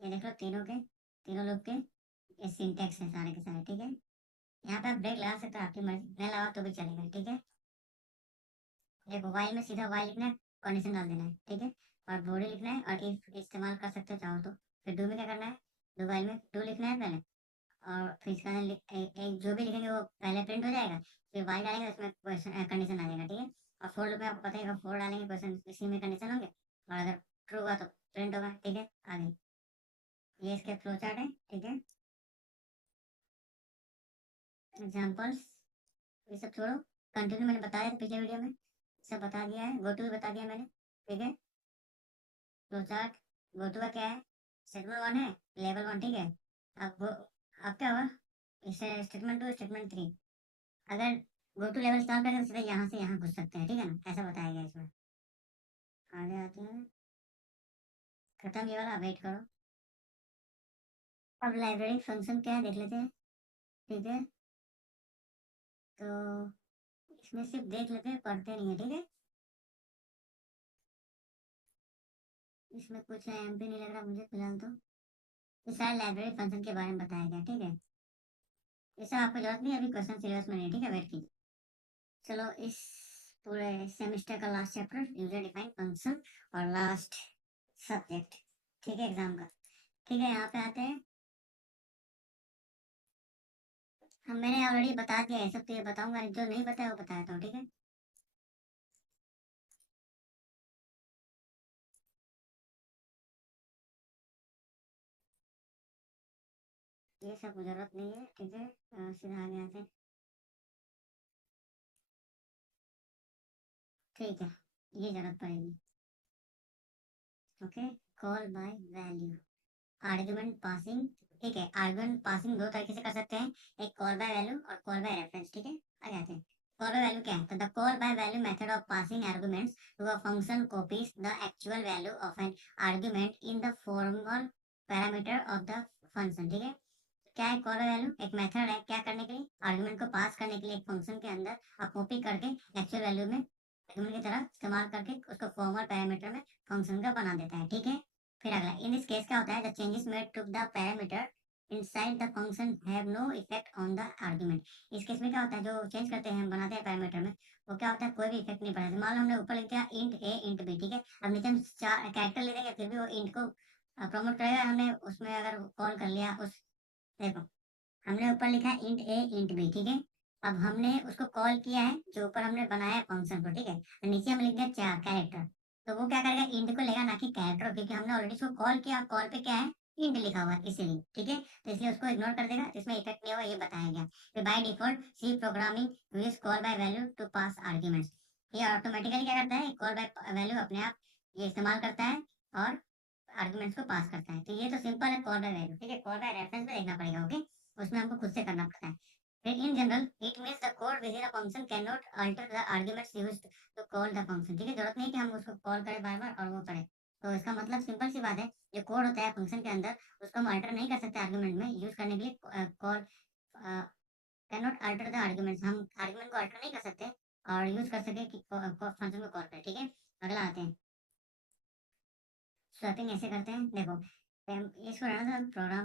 ये देख लो, तीनों लोग के ये सिंटेक्स है सारे के सारे, ठीक है। यहाँ पे आप ब्रेक लगा सकते हो, आपकी मर्जी, नहीं लगाओ तो भी चलेगा, ठीक है। देखो वाइल में सीधा वाइल लिखना है, कंडीशन डाल देना है, ठीक है। और बॉडी लिखना है, और इफ इस्तेमाल कर सकते हो चाहो तो। फिर डू में क्या करना है, डू वाइल में डू लिखना है पहले, और फिर इसका एक जो भी लिखेंगे वो पहले प्रिंट हो जाएगा, फिर वाइल डालेंगे उसमें क्वेश्चन कंडीशन आ जाएगा, ठीक है। और फोर लूप में आपको पता है, फोर डालेंगे क्वेश्चन, इसी में कंडीशन होंगे, और अगर ट्रू हुआ तो प्रिंट होगा, ठीक है। आगे ये इसके फ्लो चार्ट है, ठीक है। एग्जाम्पल्स ये सब छोड़ो, कंटिन्यू मैंने बताया था पिछले वीडियो में, सब बता दिया है, गो टू भी बता दिया मैंने, ठीक है। फ्लो चार्ट, गो टू का क्या है, स्टेटमेंट वन है, लेवल वन, ठीक है। अब अब क्या हुआ, इसे स्टेटमेंट टू, स्टेटमेंट थ्री। अगर गो टू लेवल स्टार्ट करें तो सीधे यहाँ से यहाँ घुस सकते हैं, ठीक है ना, ऐसा बताया गया इसमें। आगे आते हैं, खत्म ये वाला, वेट करो। अब लाइब्रेरी फंक्शन क्या है देख लेते हैं, ठीक है। तो इसमें सिर्फ देख लेते हैं, पढ़ते नहीं है, ठीक है। इसमें कुछ एमपी नहीं लग रहा मुझे फिलहाल तो। ये सारे लाइब्रेरी फंक्शन के बारे में बताया गया, ठीक है। ये सब आपको जरूरत नहीं है, अभी क्वेश्चन सिलेबस में नहीं है, ठीक है, वेट कीजिए। चलो, इस पूरे सेमेस्टर का last chapter user defined function और लास्ट सब्जेक्ट, ठीक है, एग्जाम का। ठीक है, यहाँ पे आते हैं। हम मैंने ऑलरेडी बता दिया है सब, तो ये बताऊंगा, जो नहीं पता है वो बताता हूँ, ठीक है। ये सब जरूरत नहीं है, ठीक है। सीधा आगे आते हैं, ठीक है। ये जरूरत पड़ेगी, okay. Call by value, argument passing, ठीक है। आर्गुमेंट पासिंग दो तरीके से कर सकते हैं, एक कॉल बाय वैल्यू और कॉल बाय रेफरेंस, ठीक है। आगे आते हैं। कॉल बाय वैल्यू क्या है, तो the call by value method of passing arguments to a function copies the actual value of an argument in the formal parameter of the function, ठीक है। क्या है कॉल बाय वैल्यू, एक method है क्या करने के लिए, आर्गुमेंट को पास करने के लिए एक फंक्शन के अंदर, आप कॉपी करके एक्चुअल वैल्यू में आर्गुमेंट की तरह इस्तेमाल करके उसको फॉर्मल पैरामीटर में फंक्शन का बना देता है, ठीक है। फिर अगला, इन दिस केस क्या होता है, the changes made to the parameter inside the function have no effect on the argument. इस केस में क्या होता है, जो चेंज करते हैं, बनाते हैं पैरामीटर में, वो क्या होता है, कोई भी इफेक्ट नहीं पड़ता। मान लो हमने ऊपर लिख दिया इंट ए इंट बी, ठीक है। अब नीचे हम चार कैरेक्टर ले देंगे, फिर भी वो इंट को प्रमोट करेगा। हमने उसमें अगर कॉल कर लिया उस, देखो, हमने ऊपर लिखा है इंट ए इंट बी, ठीक है। अब हमने उसको कॉल किया है, जो ऊपर हमने बनाया है फंक्शन को, ठीक है। और नीचे हम लिख दिया चार कैरेक्टर, तो वो क्या करेगा, इंट को लेगा, ना कि कैरेक्टर, क्योंकि हमने ऑलरेडी उसको कॉल किया, कॉल पे क्या है, इंट लिखा हुआ है इसीलिए, ठीक है। तो इसलिए उसको इग्नोर कर देगा, इसमें इफेक्ट नहीं होगा, ये बताया गया। फिर by default C programming use call by value to pass arguments. ये ऑटोमेटिकली क्या करता है, कॉल बाय वैल्यू अपने आप ये इस्तेमाल करता है और आर्गुमेंट्स को पास करता है। तो ये तो सिंपल है कॉल बाय वैल्यू, ठीक है। कॉल बाय रेफरेंस में देखना पड़ेगा, ओके, उसमें हमको खुद से करना पड़ता है। फिर in general it means the code within a function cannot alter the arguments used to call the function, ठीक है। जरूरत नहीं कि हम उसको कॉल करें बार बार और वो करें। तो इसका मतलब सिंपल सी बात है, जो कोड होता है फंक्शन के अंदर, उसको हम अल्टर नहीं कर सकते आर्गुमेंट में यूज करने के लिए। Call can not alter the arguments, हम आर्गुमेंट को अल्टर नहीं कर सकते और यूज कर सके कि फंक्शन को कॉल करें, ठीक है। अगला आते हैं, स्वैपिंग ऐसे करते हैं, देखो। इसको रहना था प्रोग्राम,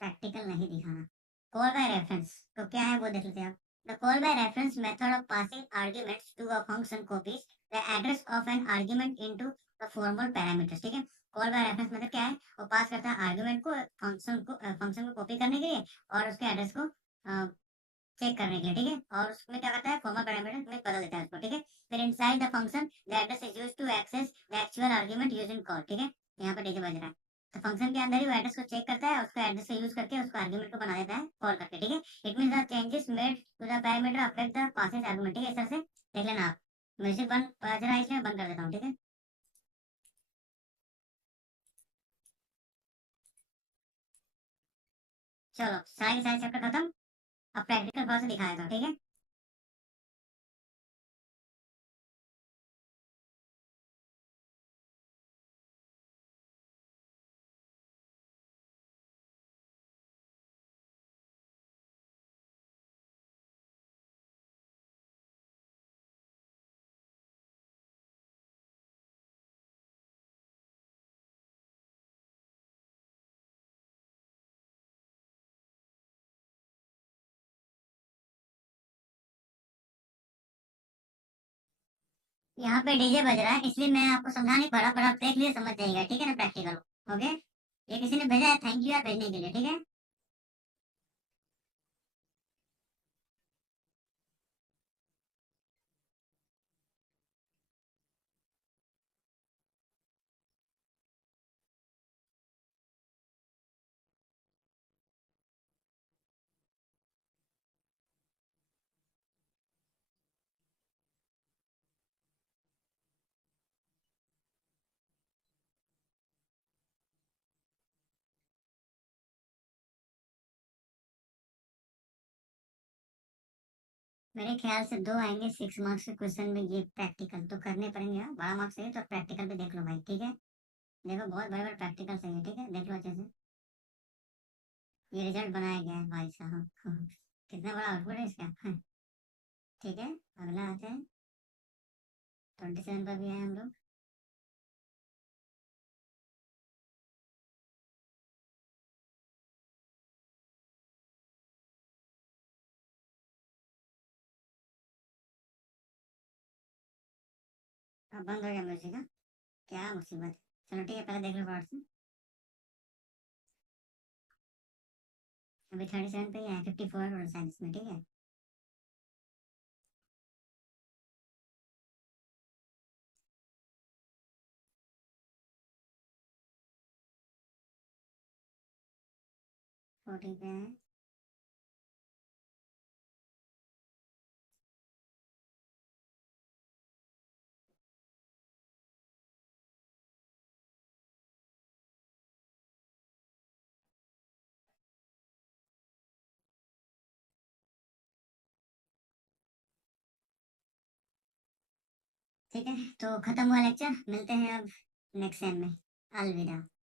प्रैक्टिकल नहीं दिखाना। कॉल बाय रेफरेंस तो क्या है वो देख लेते हैं आप। The call by reference method of passing arguments to a function copies the address of an argument into the formal parameters, ठीक है। कॉल बाय रेफरेंस मतलब क्या है, वो पास करता है आर्ग्यूमेंट को फंक्शन को कॉपी करने के लिए और उसके एड्रेस को चेक करने के लिए, ठीक है। और उसमें क्या करता है, फॉर्मल पैरामीटर में बदल देता है उसको, ठीक है। फिर inside the function the address is used to access the actual argument using call, ठीक है। यहाँ पे डीजे बज रहा है, तो फंक्शन के अंदर ही वो एड्रेस को चेक करता है और उसका एड्रेस को यूज करके उसको आर्गुमेंट को बना देता है कॉल करके, ठीक है। It means the changes made to the parameter affect the passes argument, ठीक है। इस तरह से देख लेना आप। म्यूजिक बंद बज रहा है इसलिए मैं बंद कर देता हूँ, ठीक है। चलो, सारे के सारे चैप्टर खत्म। अब प्रैक्टिकल थोड़ा सा दिखाया था, ठीक है। यहाँ पे डीजे बज रहा है इसलिए मैं आपको समझाने पड़ा, पर आप देख लिए समझ जाइएगा, ठीक है ना, प्रैक्टिकल, ओके। ये किसी ने भेजा है, थैंक यू यार भेजने के लिए, ठीक है। मेरे ख्याल से 2 आएंगे 6 मार्क्स के क्वेश्चन में, ये प्रैक्टिकल तो करने पड़ेंगे। हाँ, बड़ा मार्क्स चाहिए तो प्रैक्टिकल पे देख लो भाई, ठीक है। देखो बहुत बड़े बड़े प्रैक्टिकल चाहिए, ठीक है, देख लो अच्छे से। ये रिजल्ट बनाया गया है भाई साहब। कितना बड़ा आउटपुट है इसका। ठीक है, अगला आते हैं। 27 पर भी आए हम लोग। अब बंद हो गया म्यूजिक। क्या मुसीबत है। चलो ठीक है, पहले देख लो फटाफट से। अभी 37 पे ही है, 54 टोटल साइंस में, ठीक है। 40 पे है। ठीक है, तो खत्म हुआ लेक्चर, मिलते हैं अब नेक्स्ट टाइम में। अलविदा।